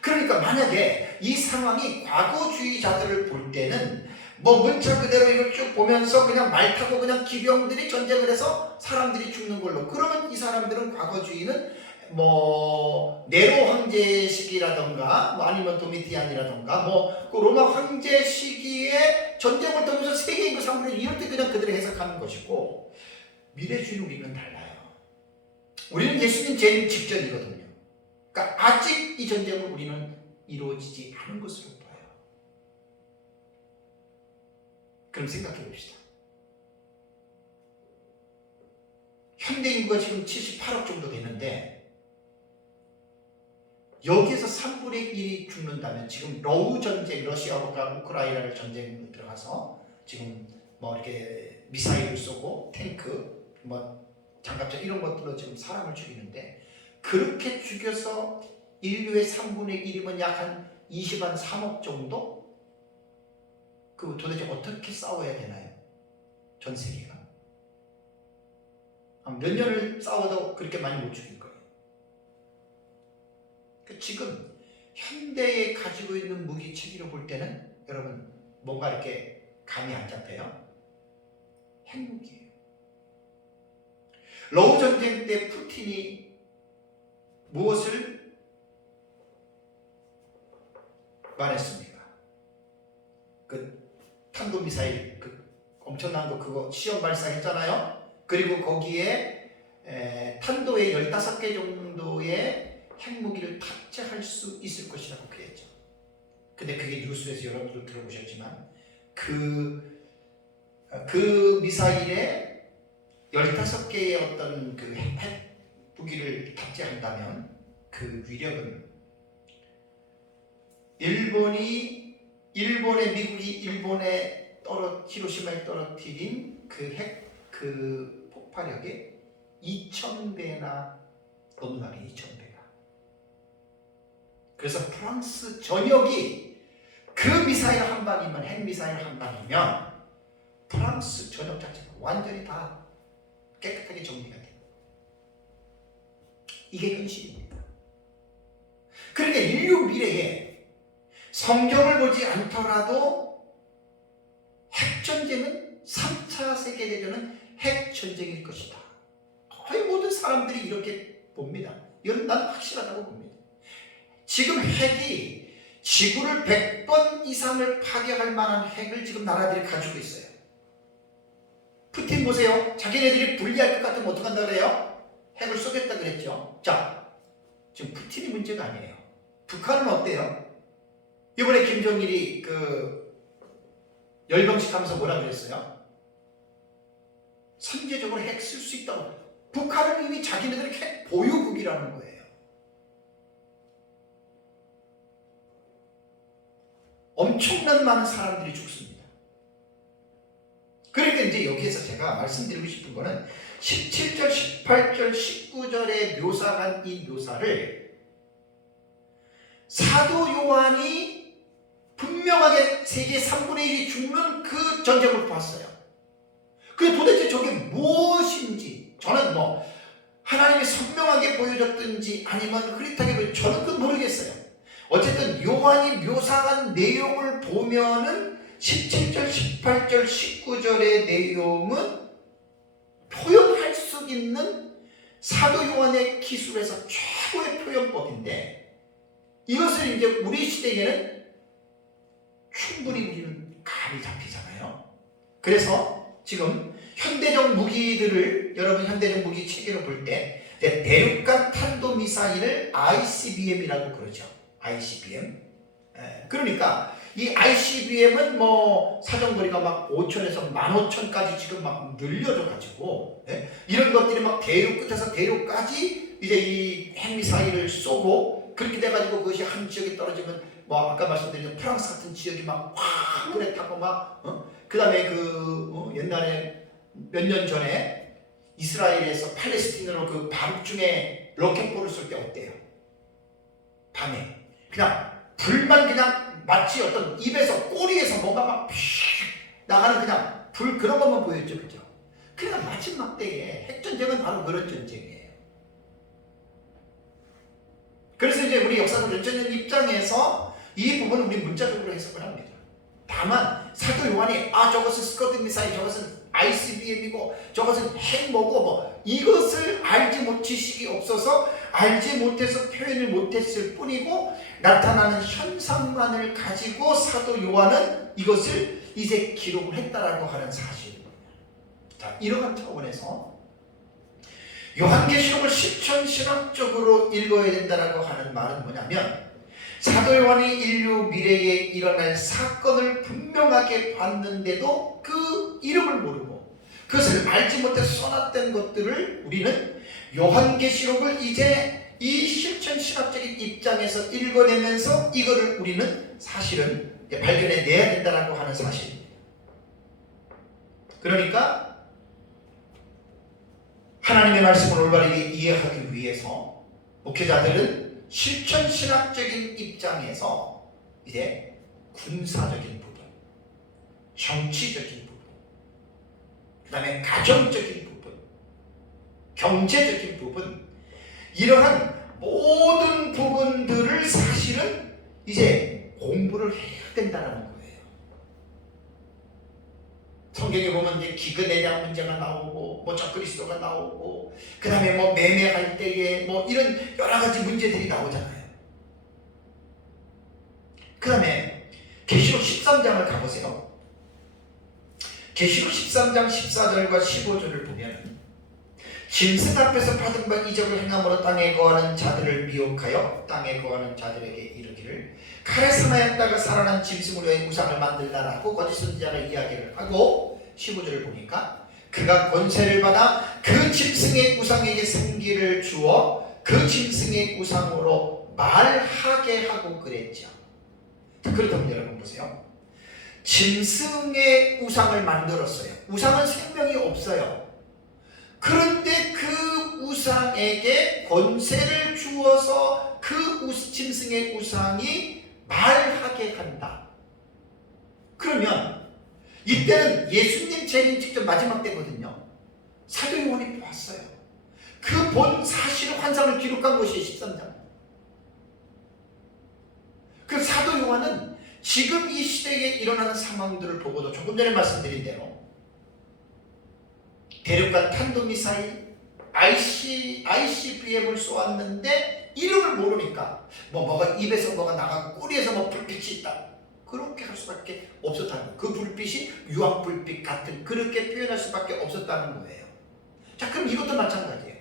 그러니까 만약에 이 상황이 과거주의자들을 볼 때는 문자 그대로 이걸 쭉 보면서 그냥 말 타고 그냥 기병들이 전쟁을 해서 사람들이 죽는 걸로, 그러면 이 사람들은 과거주의는 네로 황제 시기라던가 아니면 도미티안이라던가 그 로마 황제 시기에 전쟁을 통해서 세계 인구 3분의 1 이럴 때 그냥 그들이 해석하는 것이고, 미래주의는 우리는 달라요. 우리는 예수님 재림 직전이거든요. 그러니까 아직 이 전쟁은 우리는 이루어지지 않은 것으로 봐요. 그럼 생각해 봅시다. 현대 인구가 지금 78억 정도 되는데 여기에서 3분의 1이 죽는다면 지금 러우 전쟁, 러시아가 우크라이나를 전쟁으로 들어가서 지금 이렇게 미사일을 쏘고 탱크, 장갑차 이런 것들로 지금 사람을 죽이는데, 그렇게 죽여서 인류의 3분의 1이면 약 한 20한 3억 정도? 그 도대체 어떻게 싸워야 되나요? 전 세계가 몇 년을 싸워도 그렇게 많이 못 죽일 거예요. 지금 현대에 가지고 있는 무기 체계로 볼 때는 여러분 뭔가 이렇게 감이 안 잡혀요? 핵무기예요. 러우 전쟁 때 푸틴이 무엇을 말했습니까? 그 탄도미사일 엄청난 거 그거 시험 발사했잖아요. 그리고 거기에 탄도의 15개 정도의 핵무기를 탑재할 수 있을 것이라고 그랬죠. 근데 그게 뉴스에서 여러분들 들어보셨지만 그 미사일에 15개의 어떤 그 핵무기를 탑재한다면 그 위력은 미국이 일본에 히로시마에 떨어뜨린 그 폭발력의 2000배나 넘나요. 2000배가. 그래서 프랑스 전역이 그 미사일 한 방이면, 핵미사일 한 방이면 프랑스 전역 자체가 완전히 다 깨끗하게 정리가 돼요. 이게 현실입니다. 그러니까 인류 미래에 성경을 보지 않더라도 핵전쟁은 3차 세계대전은 핵전쟁일 것이다. 거의 모든 사람들이 이렇게 봅니다. 이건 나는 확실하다고 봅니다. 지금 핵이 지구를 100번 이상을 파괴할 만한 핵을 지금 나라들이 가지고 있어요. 푸틴 보세요. 자기네들이 불리할 것 같으면 어떡한다 그래요? 핵을 쏘겠다 그랬죠. 자, 지금 푸틴이 문제가 아니에요. 북한은 어때요? 이번에 김정일이 열병식 하면서 뭐라 그랬어요? 선제적으로 핵 쓸 수 있다고. 북한은 이미 자기네들이 핵 보유국이라는 거예요. 엄청난 많은 사람들이 죽습니다. 그러니까 이제 여기에서 제가 말씀드리고 싶은 거는 17절, 18절, 19절에 묘사한 이 묘사를 사도 요한이 분명하게 세계 3분의 1이 죽는 그 전쟁을 봤어요. 그 도대체 저게 무엇인지 저는 뭐 하나님이 선명하게 보여줬든지 아니면 흐릿하게 보여줬든지 저는 그건 모르겠어요. 어쨌든 요한이 묘사한 내용을 보면은 17절, 18절, 19절의 내용은 표현할 수 있는 사도 요한의 기술에서 최고의 표현법인데 이것을 이제 우리 시대에는 충분히 우리는 감이 잡히잖아요. 그래서 지금 현대적 무기들을 여러분 현대적 무기 체계로 볼 때 대륙간 탄도미사일을 ICBM이라고 그러죠. ICBM. 그러니까 이 ICBM은 뭐 사정거리가 막 5천에서 15,000까지 지금 막 늘려져 가지고 이런 것들이 막 대륙 끝에서 대륙까지 이제 이 핵미사일을 쏘고 그렇게 돼 가지고 그것이 한 지역에 떨어지면 뭐 아까 말씀드린 프랑스 같은 지역이 막 확 불에 타고 막 그다음에 옛날에 몇 년 전에 이스라엘에서 팔레스틴으로 그 밤중에 로켓볼을 쏠 때 어때요? 밤에 그냥 불만 그냥 마치 어떤 입에서 꼬리에서 뭔가 막 휙 나가는 그냥 불 그런 것만 보였죠, 그죠? 그냥 마지막 때에 핵전쟁은 바로 그런 전쟁이에요. 그래서 이제 우리 역사적 전쟁 입장에서 이 부분은 우리 문자적으로 해석을 합니다. 다만 사도 요한이 저것은 스커트 미사일, 저것은 ICBM이고 저것은 핵뭐고 뭐 이것을 알지 못 지식이 없어서 알지 못해서 표현을 못했을 뿐이고 나타나는 현상만을 가지고 사도 요한은 이것을 이제 기록을 했다라고 하는 사실입니다. 자, 이러한 차원에서 요한계시록을 실천신학적으로 읽어야 된다라고 하는 말은 뭐냐면 사도 요한이 인류 미래에 일어날 사건을 분명하게 봤는데도 그 이름을 모르고 그것을 알지 못해 써놨던 것들을 우리는 요한계시록을 이제 이 실천신학적인 입장에서 읽어내면서 이거를 우리는 사실은 발견해내야 된다라고 하는 사실입니다. 그러니까 하나님의 말씀을 올바르게 이해하기 위해서 목회자들은 실천신학적인 입장에서 이제 군사적인 부분, 정치적인 부분, 그 다음에 가정적인 부분, 경제적인 부분 이러한 모든 부분들을 사실은 이제 공부를 해야 된다는 거예요. 성경에 보면 이제 기근에 대한 문제가 나오고 뭐 적그리스도가 나오고 그 다음에 뭐 매매할 때에 뭐 이런 여러 가지 문제들이 나오잖아요. 그 다음에 계시록 13장을 가보세요. 계시록 13장 14절과 15절을 보면 짐승 앞에서 받은 바 이적을 행함으로 땅에 거하는 자들을 미혹하여 땅에 거하는 자들에게 이르기를 칼에 사마였다가 살아난 짐승으로 의 우상을 만들라라고 거짓 선지자가 이야기를 하고 15절을 보니까 그가 권세를 받아 그 짐승의 우상에게 생기를 주어 그 짐승의 우상으로 말하게 하고 그랬죠. 그렇다면 여러분 보세요. 짐승의 우상을 만들었어요. 우상은 생명이 없어요. 그런데 그 우상에게 권세를 주어서 그 짐승의 우상이 말하게 한다. 그러면 이때는 예수님 재림 직접 마지막 때거든요. 사도 요한이 보았어요. 그 본 사실의 환상을 기록한 것이 13장. 그 사도 요한은 지금 이 시대에 일어나는 상황들을 보고도 조금 전에 말씀드린 대로 대륙간 탄도미사일 ICBM을 쏘았는데 이름을 모르니까 뭐가 입에서 뭐가 나가고 꼬리에서 뭐 불빛이 있다. 그렇게 할 수밖에 없었다는 거예요. 그 불빛이 유황불빛 같은 그렇게 표현할 수밖에 없었다는 거예요. 자, 그럼 이것도 마찬가지예요.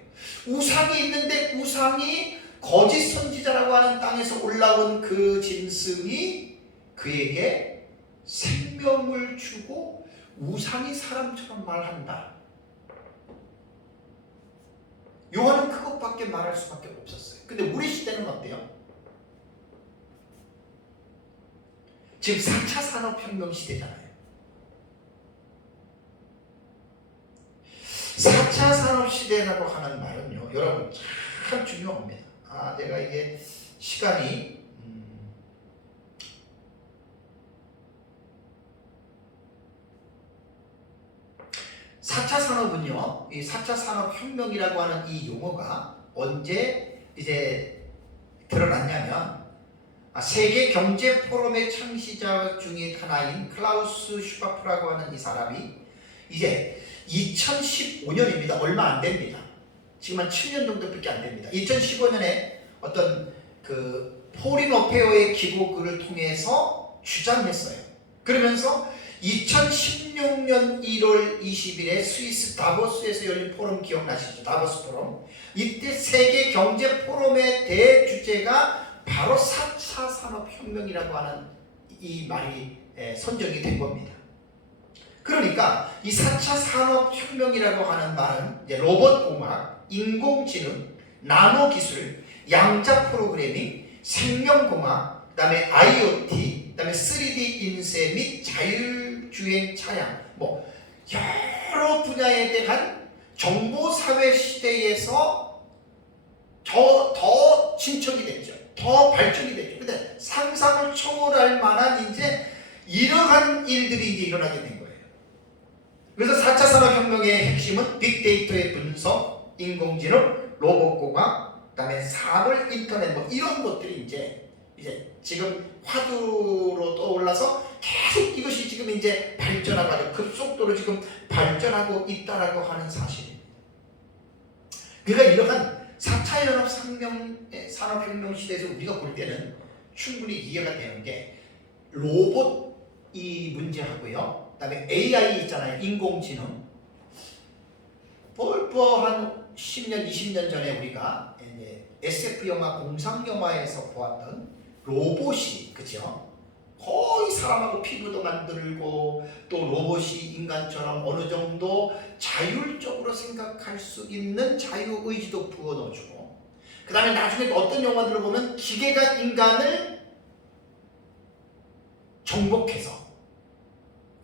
우상이 있는데 우상이 거짓 선지자라고 하는 땅에서 올라온 그 짐승이 그에게 생명을 주고 우상이 사람처럼 말한다. 요한은 그것밖에 말할 수밖에 없었어요. 근데 우리 시대는 어때요? 지금 4차 산업혁명 시대잖아요. 4차 산업시대라고 하는 말은요, 여러분 참 중요합니다. 제가 이게 시간이 4차 산업은요, 이 4차 산업혁명이라고 하는 이 용어가 언제 이제 드러났냐면 세계 경제 포럼의 창시자 중에 하나인 클라우스 슈바프라고 하는 이 사람이 이제 2015년입니다. 얼마 안 됩니다. 지금 한 7년 정도밖에 안 됩니다. 2015년에 어떤 그 포린 어페어의 기고글을 통해서 주장했어요. 그러면서 2016년 1월 20일에 스위스 다보스에서 열린 포럼 기억나시죠? 다보스 포럼. 이때 세계 경제 포럼의 대주제가 바로 4차 산업혁명이라고 하는 이 말이 선정이 된 겁니다. 그러니까 이 4차 산업혁명이라고 하는 말은 이제 로봇공학, 인공지능, 나노기술, 양자 프로그래밍, 생명공학, 그 다음에 IoT, 그 다음에 3D 인쇄 및 자율주행 차량, 뭐 여러 분야에 대한 정보사회 시대에서 더 진척이 됐죠. 더 발전이 됐죠. 근데 상상을 초월할 만한 이제 이러한 일들이 이제 일어나게 된 거예요. 그래서 4차 산업혁명의 핵심은 빅데이터의 분석, 인공지능, 로봇공학, 그 다음에 산업 인터넷 뭐 이런 것들이 이제 지금 화두로 떠올라서 계속 이것이 지금 이제 발전하고 급속도로 지금 발전하고 있다라고 하는 사실입니다. 그러니까 이러한 4차 산업혁명 시대에서 우리가 볼 때는 충분히 이해가 되는 게 로봇이 문제하고요. 그 다음에 AI 있잖아요. 인공지능. 한 10년, 20년 전에 우리가 이제 SF 영화, 공상 영화에서 보았던 로봇이, 그죠? 거의 사람하고 피부도 만들고 또 로봇이 인간처럼 어느 정도 자율적으로 생각할 수 있는 자유의지도 부어 넣어주고, 그 다음에 나중에 어떤 영화들을 보면 기계가 인간을 정복해서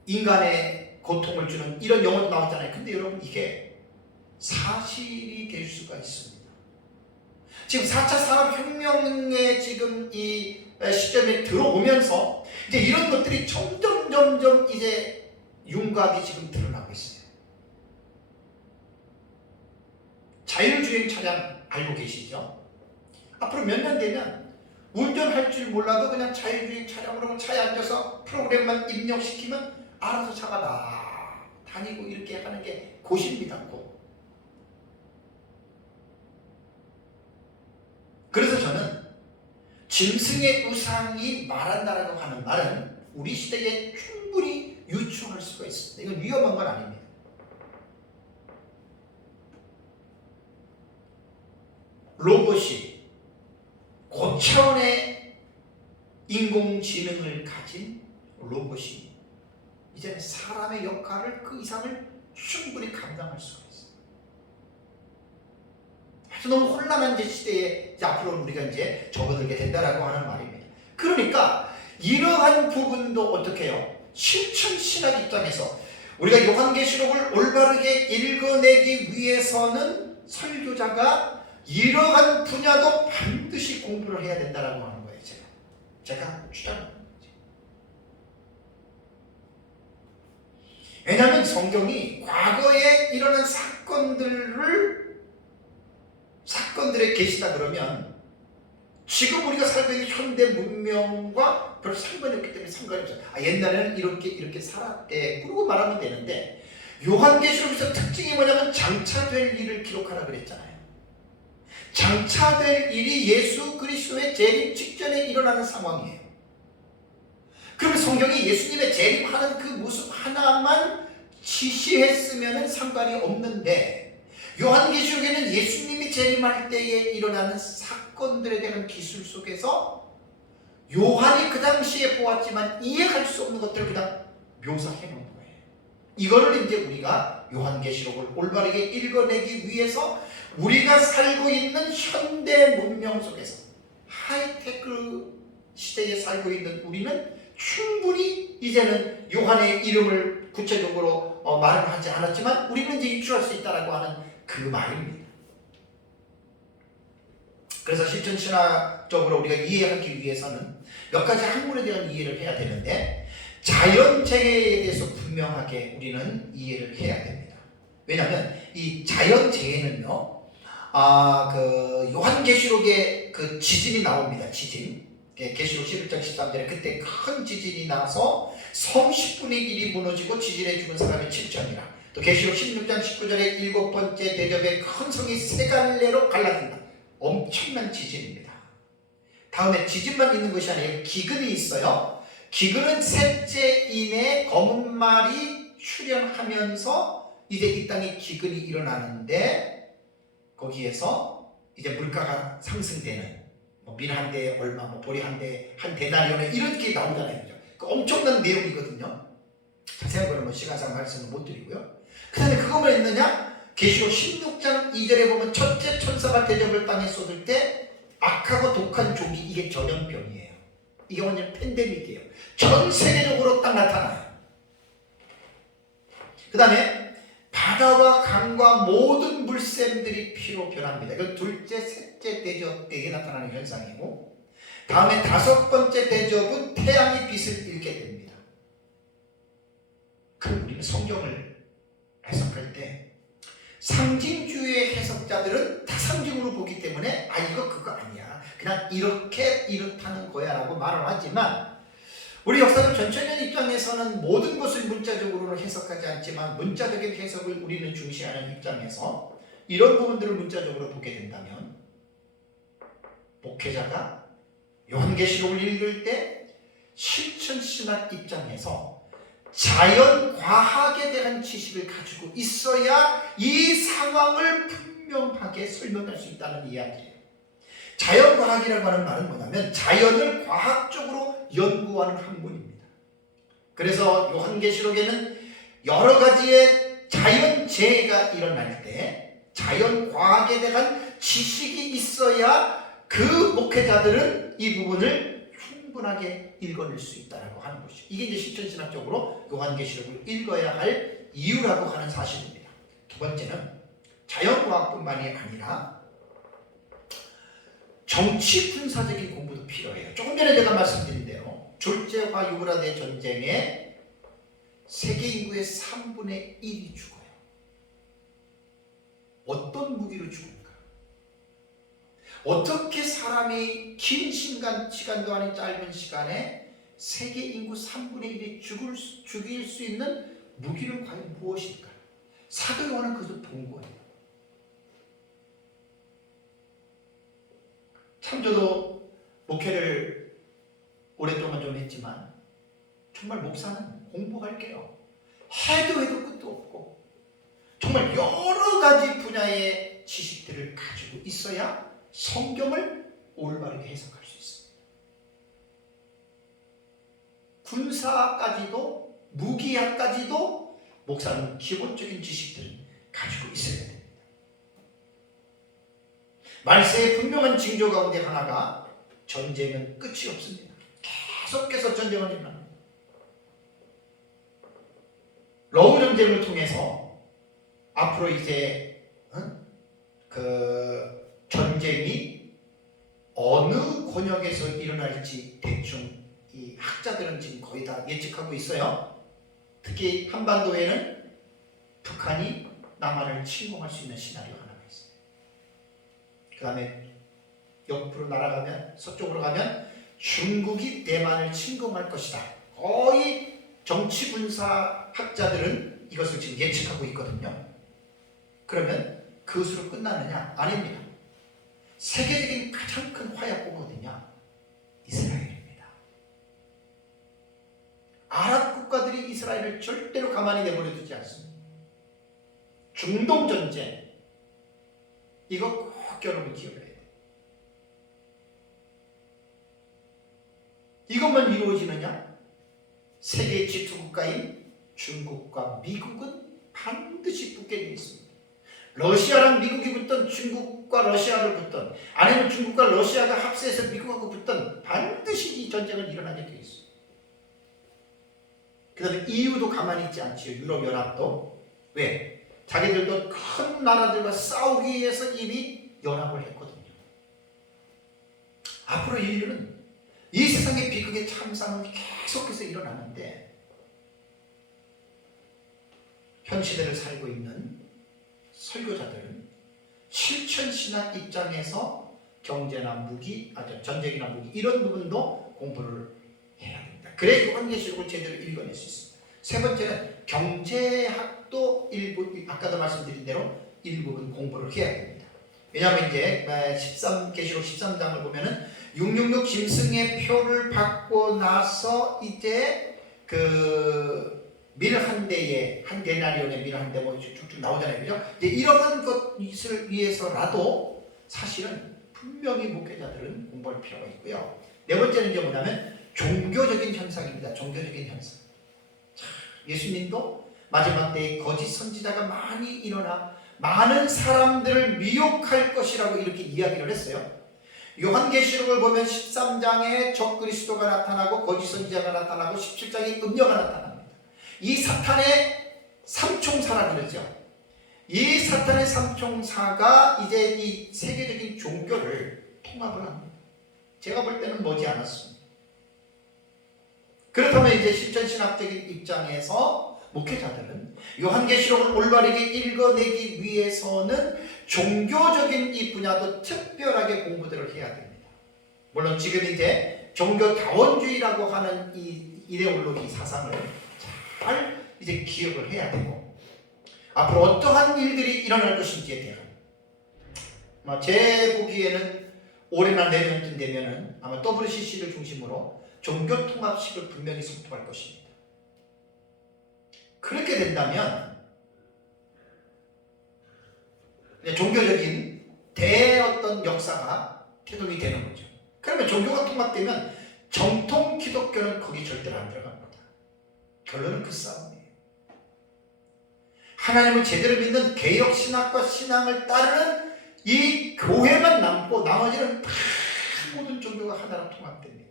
인간의 고통을 주는 이런 영화도 나왔잖아요. 근데 여러분 이게 사실이 될 수가 있습니다. 지금 4차 산업혁명의 지금 이 시점에 들어오면서 이제 이런 것들이 점점 이제 윤곽이 지금 드러나고 있어요. 자율주행 차량 알고 계시죠? 앞으로 몇 년 되면 운전할 줄 몰라도 그냥 자율주행 차량으로 차에 앉아서 프로그램만 입력시키면 알아서 차가 다니고 이렇게 하는 게 곧입니다. 그래서 저는 짐승의 우상이 말한다라고 하는 말은 우리 시대에 충분히 유추할 수가 있습니다. 이건 위험한 건 아닙니다. 로봇이 고차원의 인공지능을 가진 로봇이 이제는 사람의 역할을 그 이상을 충분히 감당할 수가 있어요. 아주 너무 혼란한 시대에 앞으로 우리가 이제 접어들게 된다라고 하는 말입니다. 그러니까 이러한 부분도 어떻게 해요? 실천 신학 입장에서 우리가 요한계시록을 올바르게 읽어내기 위해서는 설교자가 이러한 분야도 반드시 공부를 해야 된다라고 하는 거예요. 제가 주장합니다. 왜냐하면 성경이 과거에 일어난 사건들에 계시다 그러면 지금 우리가 살고 있는 현대 문명과 별 상관이 없기 때문에 상관이 없어요. 옛날에는 이렇게 살았대. 그러고 말하면 되는데, 요한계시록에서 특징이 뭐냐면 장차될 일을 기록하라 그랬잖아요. 장차될 일이 예수 그리스도의 재림 직전에 일어나는 상황이에요. 그러면 성경이 예수님의 재림하는 그 모습 하나만 지시했으면 상관이 없는데, 요한계시록에는 예수님이 재림할 때에 일어나는 사건들에 대한 기술 속에서 요한이 그 당시에 보았지만 이해할 수 없는 것들을 그냥 묘사해 놓은 거예요. 이거를 이제 우리가 요한계시록을 올바르게 읽어내기 위해서 우리가 살고 있는 현대 문명 속에서 하이테크 시대에 살고 있는 우리는 충분히 이제는 요한의 이름을 구체적으로 말은 하지 않았지만 우리는 이제 입출할 수 있다라고 하는 그 말입니다. 그래서 실천신학적으로 우리가 이해하기 위해서는 몇 가지 학문에 대한 이해를 해야 되는데, 자연재해에 대해서 분명하게 우리는 이해를 해야 됩니다. 왜냐하면 이 자연재해는요, 그 요한계시록에 그 지진이 나옵니다. 지진. 계시록 11장 13절에 그때 큰 지진이 나서 섬 10분의 1이 무너지고 지진에 죽은 사람이 7천이라. 또 계시록 16장 19절에 7번째 대접에 큰 성이 세 갈래로 갈라진다. 엄청난 지진입니다. 다음에 지진만 있는 것이 아니라 기근이 있어요. 기근은 셋째 인에 검은 말이 출현하면서 이제 이 땅에 기근이 일어나는데, 거기에서 이제 물가가 상승되는, 밀 한 대에 얼마, 보리 한 대에 한 데나리온에 이렇게 나오잖아요. 그죠? 그 엄청난 내용이거든요. 자세한 거는 시간상 말씀을 못 드리고요. 그 다음에 그것만 있느냐? 계시록 16장 2절에 보면 첫째 천사가 대접을 땅에 쏟을 때 악하고 독한 종이, 이게 전염병이에요. 이게 완전 팬데믹이에요. 전 세계적으로 딱 나타나요. 그 다음에 바다와 강과 모든 물샘들이 피로 변합니다. 이건 둘째, 셋째 대접 때에 나타나는 현상이고, 다음에 다섯 번째 대접은 태양이 빛을 잃게 됩니다. 우리는 성경을 해석할 때 상징주의 해석자들은 다 상징으로 보기 때문에 이거 그거 아니야, 그냥 이렇다는 거야 라고 말을 하지만, 우리 역사적 전체적인 입장에서는 모든 것을 문자적으로는 해석하지 않지만 문자적인 해석을 우리는 중시하는 입장에서 이런 부분들을 문자적으로 보게 된다면, 목회자가 요한계시록을 읽을 때 실천신학 입장에서 자연과학에 대한 지식을 가지고 있어야 이 상황을 분명하게 설명할 수 있다는 이야기예요. 자연과학이라고 하는 말은 뭐냐면 자연을 과학적으로 연구하는 학문입니다. 그래서 요한계시록에는 여러 가지의 자연재해가 일어날 때 자연과학에 대한 지식이 있어야 그 목회자들은 이 부분을 충분하게 읽어낼 수 있다고 하는 것이죠. 이게 이제 실천신학적으로 요한계시록을 읽어야 할 이유라고 하는 사실입니다. 두 번째는 자연과학뿐만이 아니라 정치 군사적인 공부도 필요해요. 조금 전에 제가 말씀드린 대로 졸제와 유브라데 전쟁에 세계 인구의 3분의 1이 죽어요. 어떤 무기로 죽을까? 어떻게 사람이 긴 시간도 아닌 짧은 시간에 세계 인구 3분의 1이 죽일 수 있는 무기는 과연 무엇일까? 사도 요한은 그것을 본 거예요. 참 저도 목회를 오랫동안 좀 했지만 정말 목사는 공부할게요. 해도 끝도 없고 정말 여러 가지 분야의 지식들을 가지고 있어야 성경을 올바르게 해석할 수 있습니다. 군사까지도 무기학까지도 목사는 기본적인 지식들을 가지고 있어야 됩니다. 말세의 분명한 징조 가운데 하나가 전쟁은 끝이 없습니다. 계속해서 전쟁은 일어납니다. 러우 전쟁을 통해서 앞으로 이제 그 전쟁이 어느 권역에서 일어날지 대충 이 학자들은 지금 거의 다 예측하고 있어요. 특히 한반도에는 북한이 남한을 침공할 수 있는 시나리오 하나가 있어요. 그 다음에 옆으로 날아가면 서쪽으로 가면 중국이 대만을 침공할 것이다. 거의 정치 군사 학자들은 이것을 지금 예측하고 있거든요. 그러면 그것으로 끝나느냐? 아닙니다. 세계적인 가장 큰 화약고가 어디냐? 이스라엘입니다. 아랍 국가들이 이스라엘을 절대로 가만히 내버려 두지 않습니다. 중동 전쟁, 이거 꼭 여러분 기억해야 돼요. 이것만 이루어지느냐? 세계 지투국가인 중국과 미국은 반드시 붙게 되어 있습니다. 러시아랑 미국이 붙든 중국과 러시아를 붙든 아니면 중국과 러시아가 합세해서 미국하고 붙든 반드시 이 전쟁은 일어나게 되어 있어요. 그 다음에 EU도 가만히 있지 않지요. 유럽연합도. 왜? 자기들도 큰 나라들과 싸우기 위해서 이미 연합을 했거든요. 앞으로 인류는 이 세상의 비극의 참상은 계속해서 일어나는데 현 시대를 살고 있는 설교자들은 실천신학 입장에서 경제나 무기, 전쟁이나 무기 이런 부분도 공부를 해야 됩니다. 그래야 요한계시록을 제대로 읽어낼 수 있습니다. 세 번째는 경제학도 일부, 아까도 말씀드린 대로 일부분 공부를 해야 됩니다. 왜냐하면 이제 계시록 13장을 보면은 666 짐승의 표를 받고 나서 이제 그 밀 한 대에 한 데나리온의 밀 한 대 뭐 쭉쭉 나오잖아요, 그죠? 이제 이런 것을 위해서라도 사실은 분명히 목회자들은 공부할 필요가 있고요. 네 번째는 이제 뭐냐면 종교적인 현상입니다. 종교적인 현상. 예수님도 마지막 때에 거짓 선지자가 많이 일어나 많은 사람들을 미혹할 것이라고 이렇게 이야기를 했어요. 요한계시록을 보면 13장에 적그리스도가 나타나고 거짓 선지자가 나타나고 17장에 음녀가 나타납니다. 이 사탄의 삼총사라 그러죠. 이 사탄의 삼총사가 이제 이 세계적인 종교를 통합을 합니다. 제가 볼 때는 머지 않았습니다. 그렇다면 이제 실천신학적인 입장에서 목회자들은 요한계시록을 올바르게 읽어내기 위해서는 종교적인 이 분야도 특별하게 공부들을 해야 됩니다. 물론 지금 이제 종교다원주의라고 하는 이 이데올로기 사상을 잘 이제 기억을 해야 되고 앞으로 어떠한 일들이 일어날 것인지에 대한 제 보기에는 올해나 내년쯤 되면은 아마 WCC를 중심으로 종교통합식을 분명히 선포할 것입니다. 그렇게 된다면 종교적인 어떤 역사가 태동이 되는 거죠. 그러면 종교가 통합되면 정통 기독교는 거기 절대로 안 들어갑니다. 결론은 그 싸움이에요. 하나님을 제대로 믿는 개혁신학과 신앙을 따르는 이 교회만 남고 나머지는 다 모든 종교가 하나로 통합됩니다.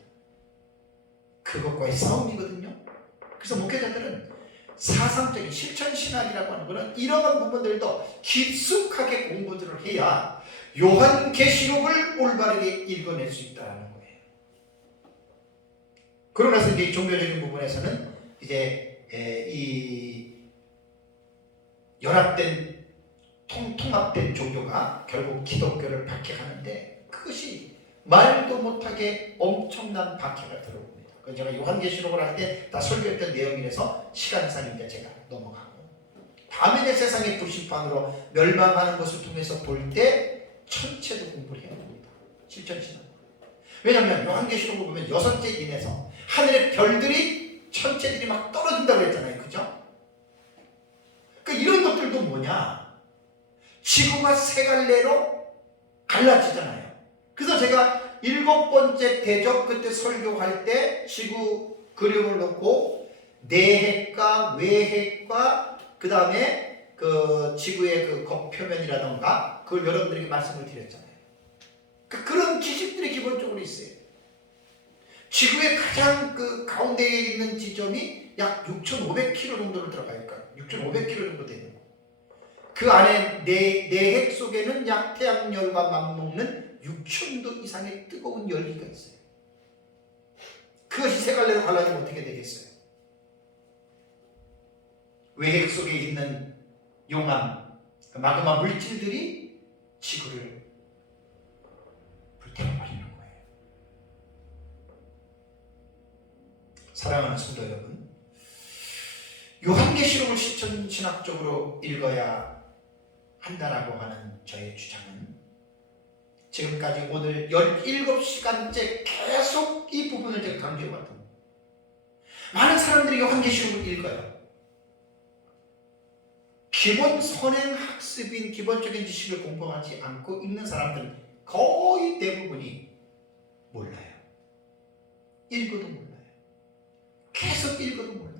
그것과의 싸움이거든요. 그래서 목회자들은 사상적인 실천신학이라고 하는 것은 이러한 부분들도 깊숙하게 공부들을 해야 요한계시록을 올바르게 읽어낼 수 있다는 거예요. 그러고 나서 이제 종교적인 부분에서는 이제 이 연합된 통합된 종교가 결국 기독교를 박해하는데 그것이 말도 못하게 엄청난 박해가 들어옵니다. 제가 요한계시록을 할 때 다 설교했던 내용이라서 시간상인데 제가 넘어가고 다음에 내 세상의 불신판으로 멸망하는 것을 통해서 볼 때 천체도 공부를 해야 됩니다. 실천신학. 왜냐하면 요한계시록을 보면 6째 인에서 하늘의 별들이 천체들이 막 떨어진다고 했잖아요. 그죠? 그러니까 이런 것들도 뭐냐? 지구가 세 갈래로 갈라지잖아요. 그래서 제가 7번째 대접 그때 설교할 때 지구 그림을 놓고 내핵과 외핵과 그 다음에 그 지구의 그 겉표면이라던가 그걸 여러분들에게 말씀을 드렸잖아요. 그런 지식들이 기본적으로 있어요. 지구의 가장 그 가운데에 있는 지점이 약 6,500km 정도를 들어가요. 그러니까 6,500km 정도 되는 거. 그 안에 내핵 속에는 약 태양열과 맞먹는 6,000도 이상의 뜨거운 열기가 있어요. 그것이 세 갈래로 갈라지면 어떻게 되겠어요? 외핵 속에 있는 용암, 마그마 물질들이 지구를 불태워버리는 거예요. 사랑하는 성도 여러분, 요한계시록을 실천신학적으로 읽어야 한다라고 하는 저의 주장은 지금까지 오늘 17시간째 계속 이 부분을 제가 강조해왔던, 많은 사람들이 요한계시록을 읽어요. 기본 선행 학습인 기본적인 지식을 공부하지 않고 읽는 사람들은 거의 대부분이 몰라요. 읽어도 몰라요. 계속 읽어도 몰라요.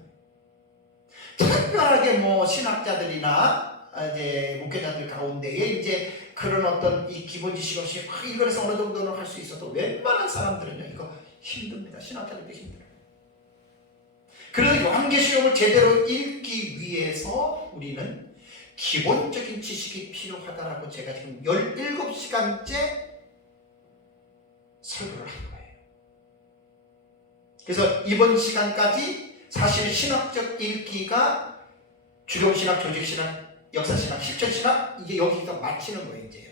특별하게 뭐 신학자들이나 이제 목회자들 가운데에 이제 그런 어떤 이 기본 지식 없이 막 이거에서 어느 정도는 할 수 있어도 웬만한 사람들은요, 이거 힘듭니다. 신학자들도 힘들어요. 그래서 요한계시록을 제대로 읽기 위해서 우리는 기본적인 지식이 필요하다라고 제가 지금 17시간째 설교를 한 거예요. 그래서 이번 시간까지 사실 신학적 읽기가 주경신학, 조직신학, 역사신학, 실천신학, 이게 여기서 마치는 거예요. 이제요.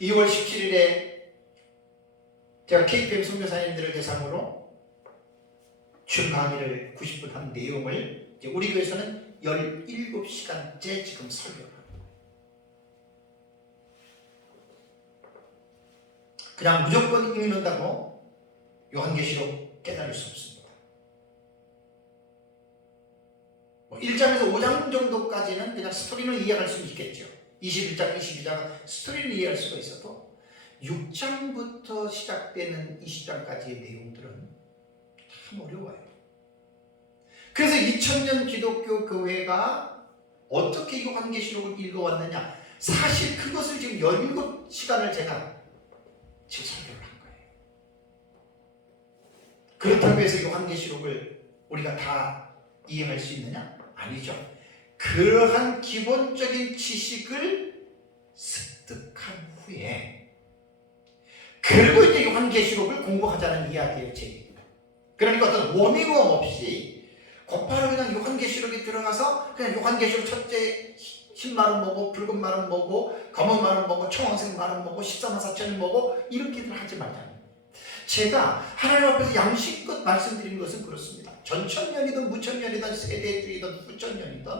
2월 17일에 제가 KPM 선교사님들을 대상으로 준 강의를 90분 한 내용을 이제 우리 교회에서는 17시간째 지금 설교를 합니다. 그냥 무조건 읽는다고 요한계시록 깨달을 수 없습니다. 1장에서 5장 정도까지는 그냥 스토리는 이해할 수 있겠죠. 21장, 22장 스토리는 이해할 수가 있어도 6장부터 시작되는 20장까지의 내용들은 참 어려워요. 그래서 2000년 기독교 교회가 어떻게 요한계시록을 읽어왔느냐, 사실 그것을 지금 17시간을 제가 지금 설교를 한 거예요. 그렇다고 해서 요한계시록을 우리가 다 이해할 수 있느냐? 아니죠. 그러한 기본적인 지식을 습득한 후에 그리고 이제 요한계시록을 공부하자는 이야기예요. 제 얘기. 그러니까 어떤 워밍업 없이 곧바로 그냥 요한계시록에 들어가서 그냥 요한계시록 첫째 흰 말은 뭐고 붉은 말은 뭐고 검은 말은 뭐고 청황색 말은 뭐고 14만 4천이 뭐고 이렇게들 하지 말자는, 제가 하나님 앞에서 양심껏 말씀드린 것은 그렇습니다. 전천년이든 무천년이든 세대주의든 후천년이든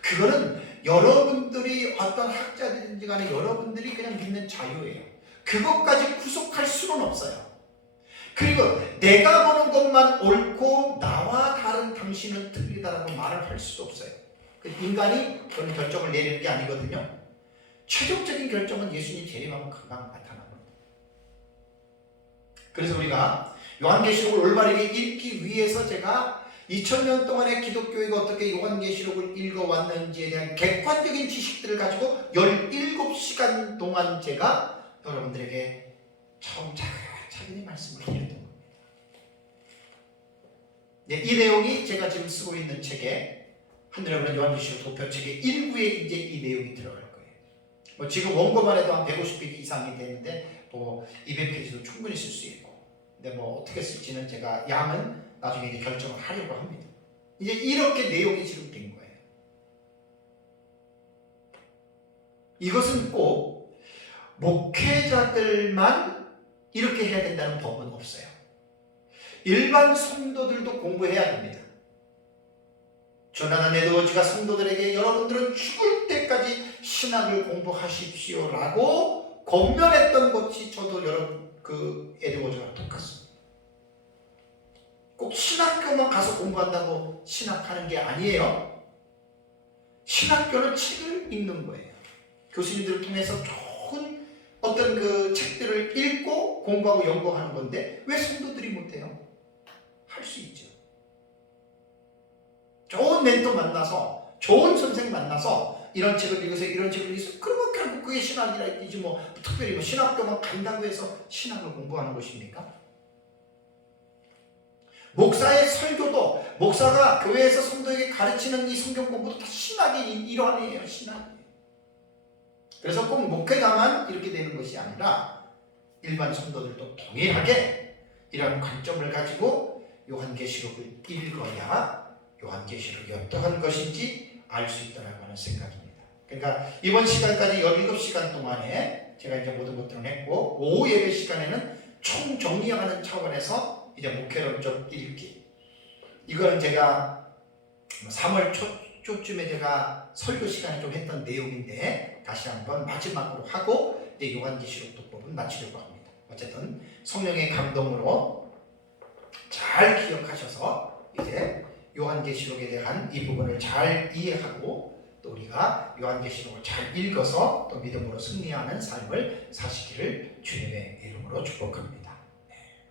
그거는 여러분들이 어떤 학자들인지 간에 여러분들이 그냥 믿는 자유예요. 그것까지 구속할 수는 없어요. 그리고 내가 보는 것만 옳고 나와 다른 당신은 틀리다라고 말을 할 수도 없어요. 인간이 그런 결정을 내리는 게 아니거든요. 최종적인 결정은 예수님 재림하면 금방 나타납니다. 그래서 우리가 요한계시록을 올바르게 읽기 위해서 제가 2000년 동안의 기독교회가 어떻게 요한계시록을 읽어왔는지에 대한 객관적인 지식들을 가지고 17시간 동안 제가 여러분들에게 차근차근히 말씀을 드렸던 겁니다. 네, 이 내용이 제가 지금 쓰고 있는 책에 하늘에 요한계시록 도표책의 1부에 이제 이 내용이 들어갈 거예요. 지금 원고만 해도 한 150페이지 이상이 되는데 200페이지도 충분히 쓸 수 있고, 근데 어떻게 쓸지는 제가 양은 나중에 이제 결정을 하려고 합니다. 이제 이렇게 내용이 지금 된 거예요. 이것은 꼭 목회자들만 이렇게 해야 된다는 법은 없어요. 일반 성도들도 공부해야 됩니다. 조나단 에드워즈가 성도들에게 여러분들은 죽을 때까지 신학을 공부하십시오라고 권면했던 것이 저도 여러분 에드워즈와 똑같습니다. 꼭 신학교만 가서 공부한다고 신학하는 게 아니에요. 신학교는 책을 읽는 거예요. 교수님들을 통해서 좋은 어떤 책들을 읽고 공부하고 연구하는 건데 왜 성도들이 못해요? 할 수 있죠. 좋은 멘토 만나서, 좋은 선생 만나서 이런 책을 읽으세요, 이런 책을 읽으세요. 그러면 결국 그게 신학이라지 특별히 신학교만 간다고 해서 신학을 공부하는 것입니까? 목사의 설교도, 목사가 교회에서 성도에게 가르치는 이 성경 공부도 다 신학의 일환이에요. 신학이에요. 그래서 꼭 목회자만 이렇게 되는 것이 아니라 일반 성도들도 동일하게 이런 관점을 가지고 요한계시록을 읽어야 요한계시록이 어떠한 것인지 알 수 있다라고 하는 생각입니다. 그러니까 이번 시간까지 17시간 동안에 제가 이제 모든 것들을 했고, 오후 예배 시간에는 총 정리하는 차원에서 이제 목회론적 읽기, 이거는 제가 3월 초쯤에 제가 설교 시간에 좀 했던 내용인데 다시 한번 마지막으로 하고 이제 요한계시록 독법은 마치려고 합니다. 어쨌든 성령의 감동으로 잘 기억하셔서 이제 요한계시록에 대한 이 부분을 잘 이해하고 또 우리가 요한계시록을 잘 읽어서 또 믿음으로 승리하는 삶을 사시기를 주님의 이름으로 축복합니다.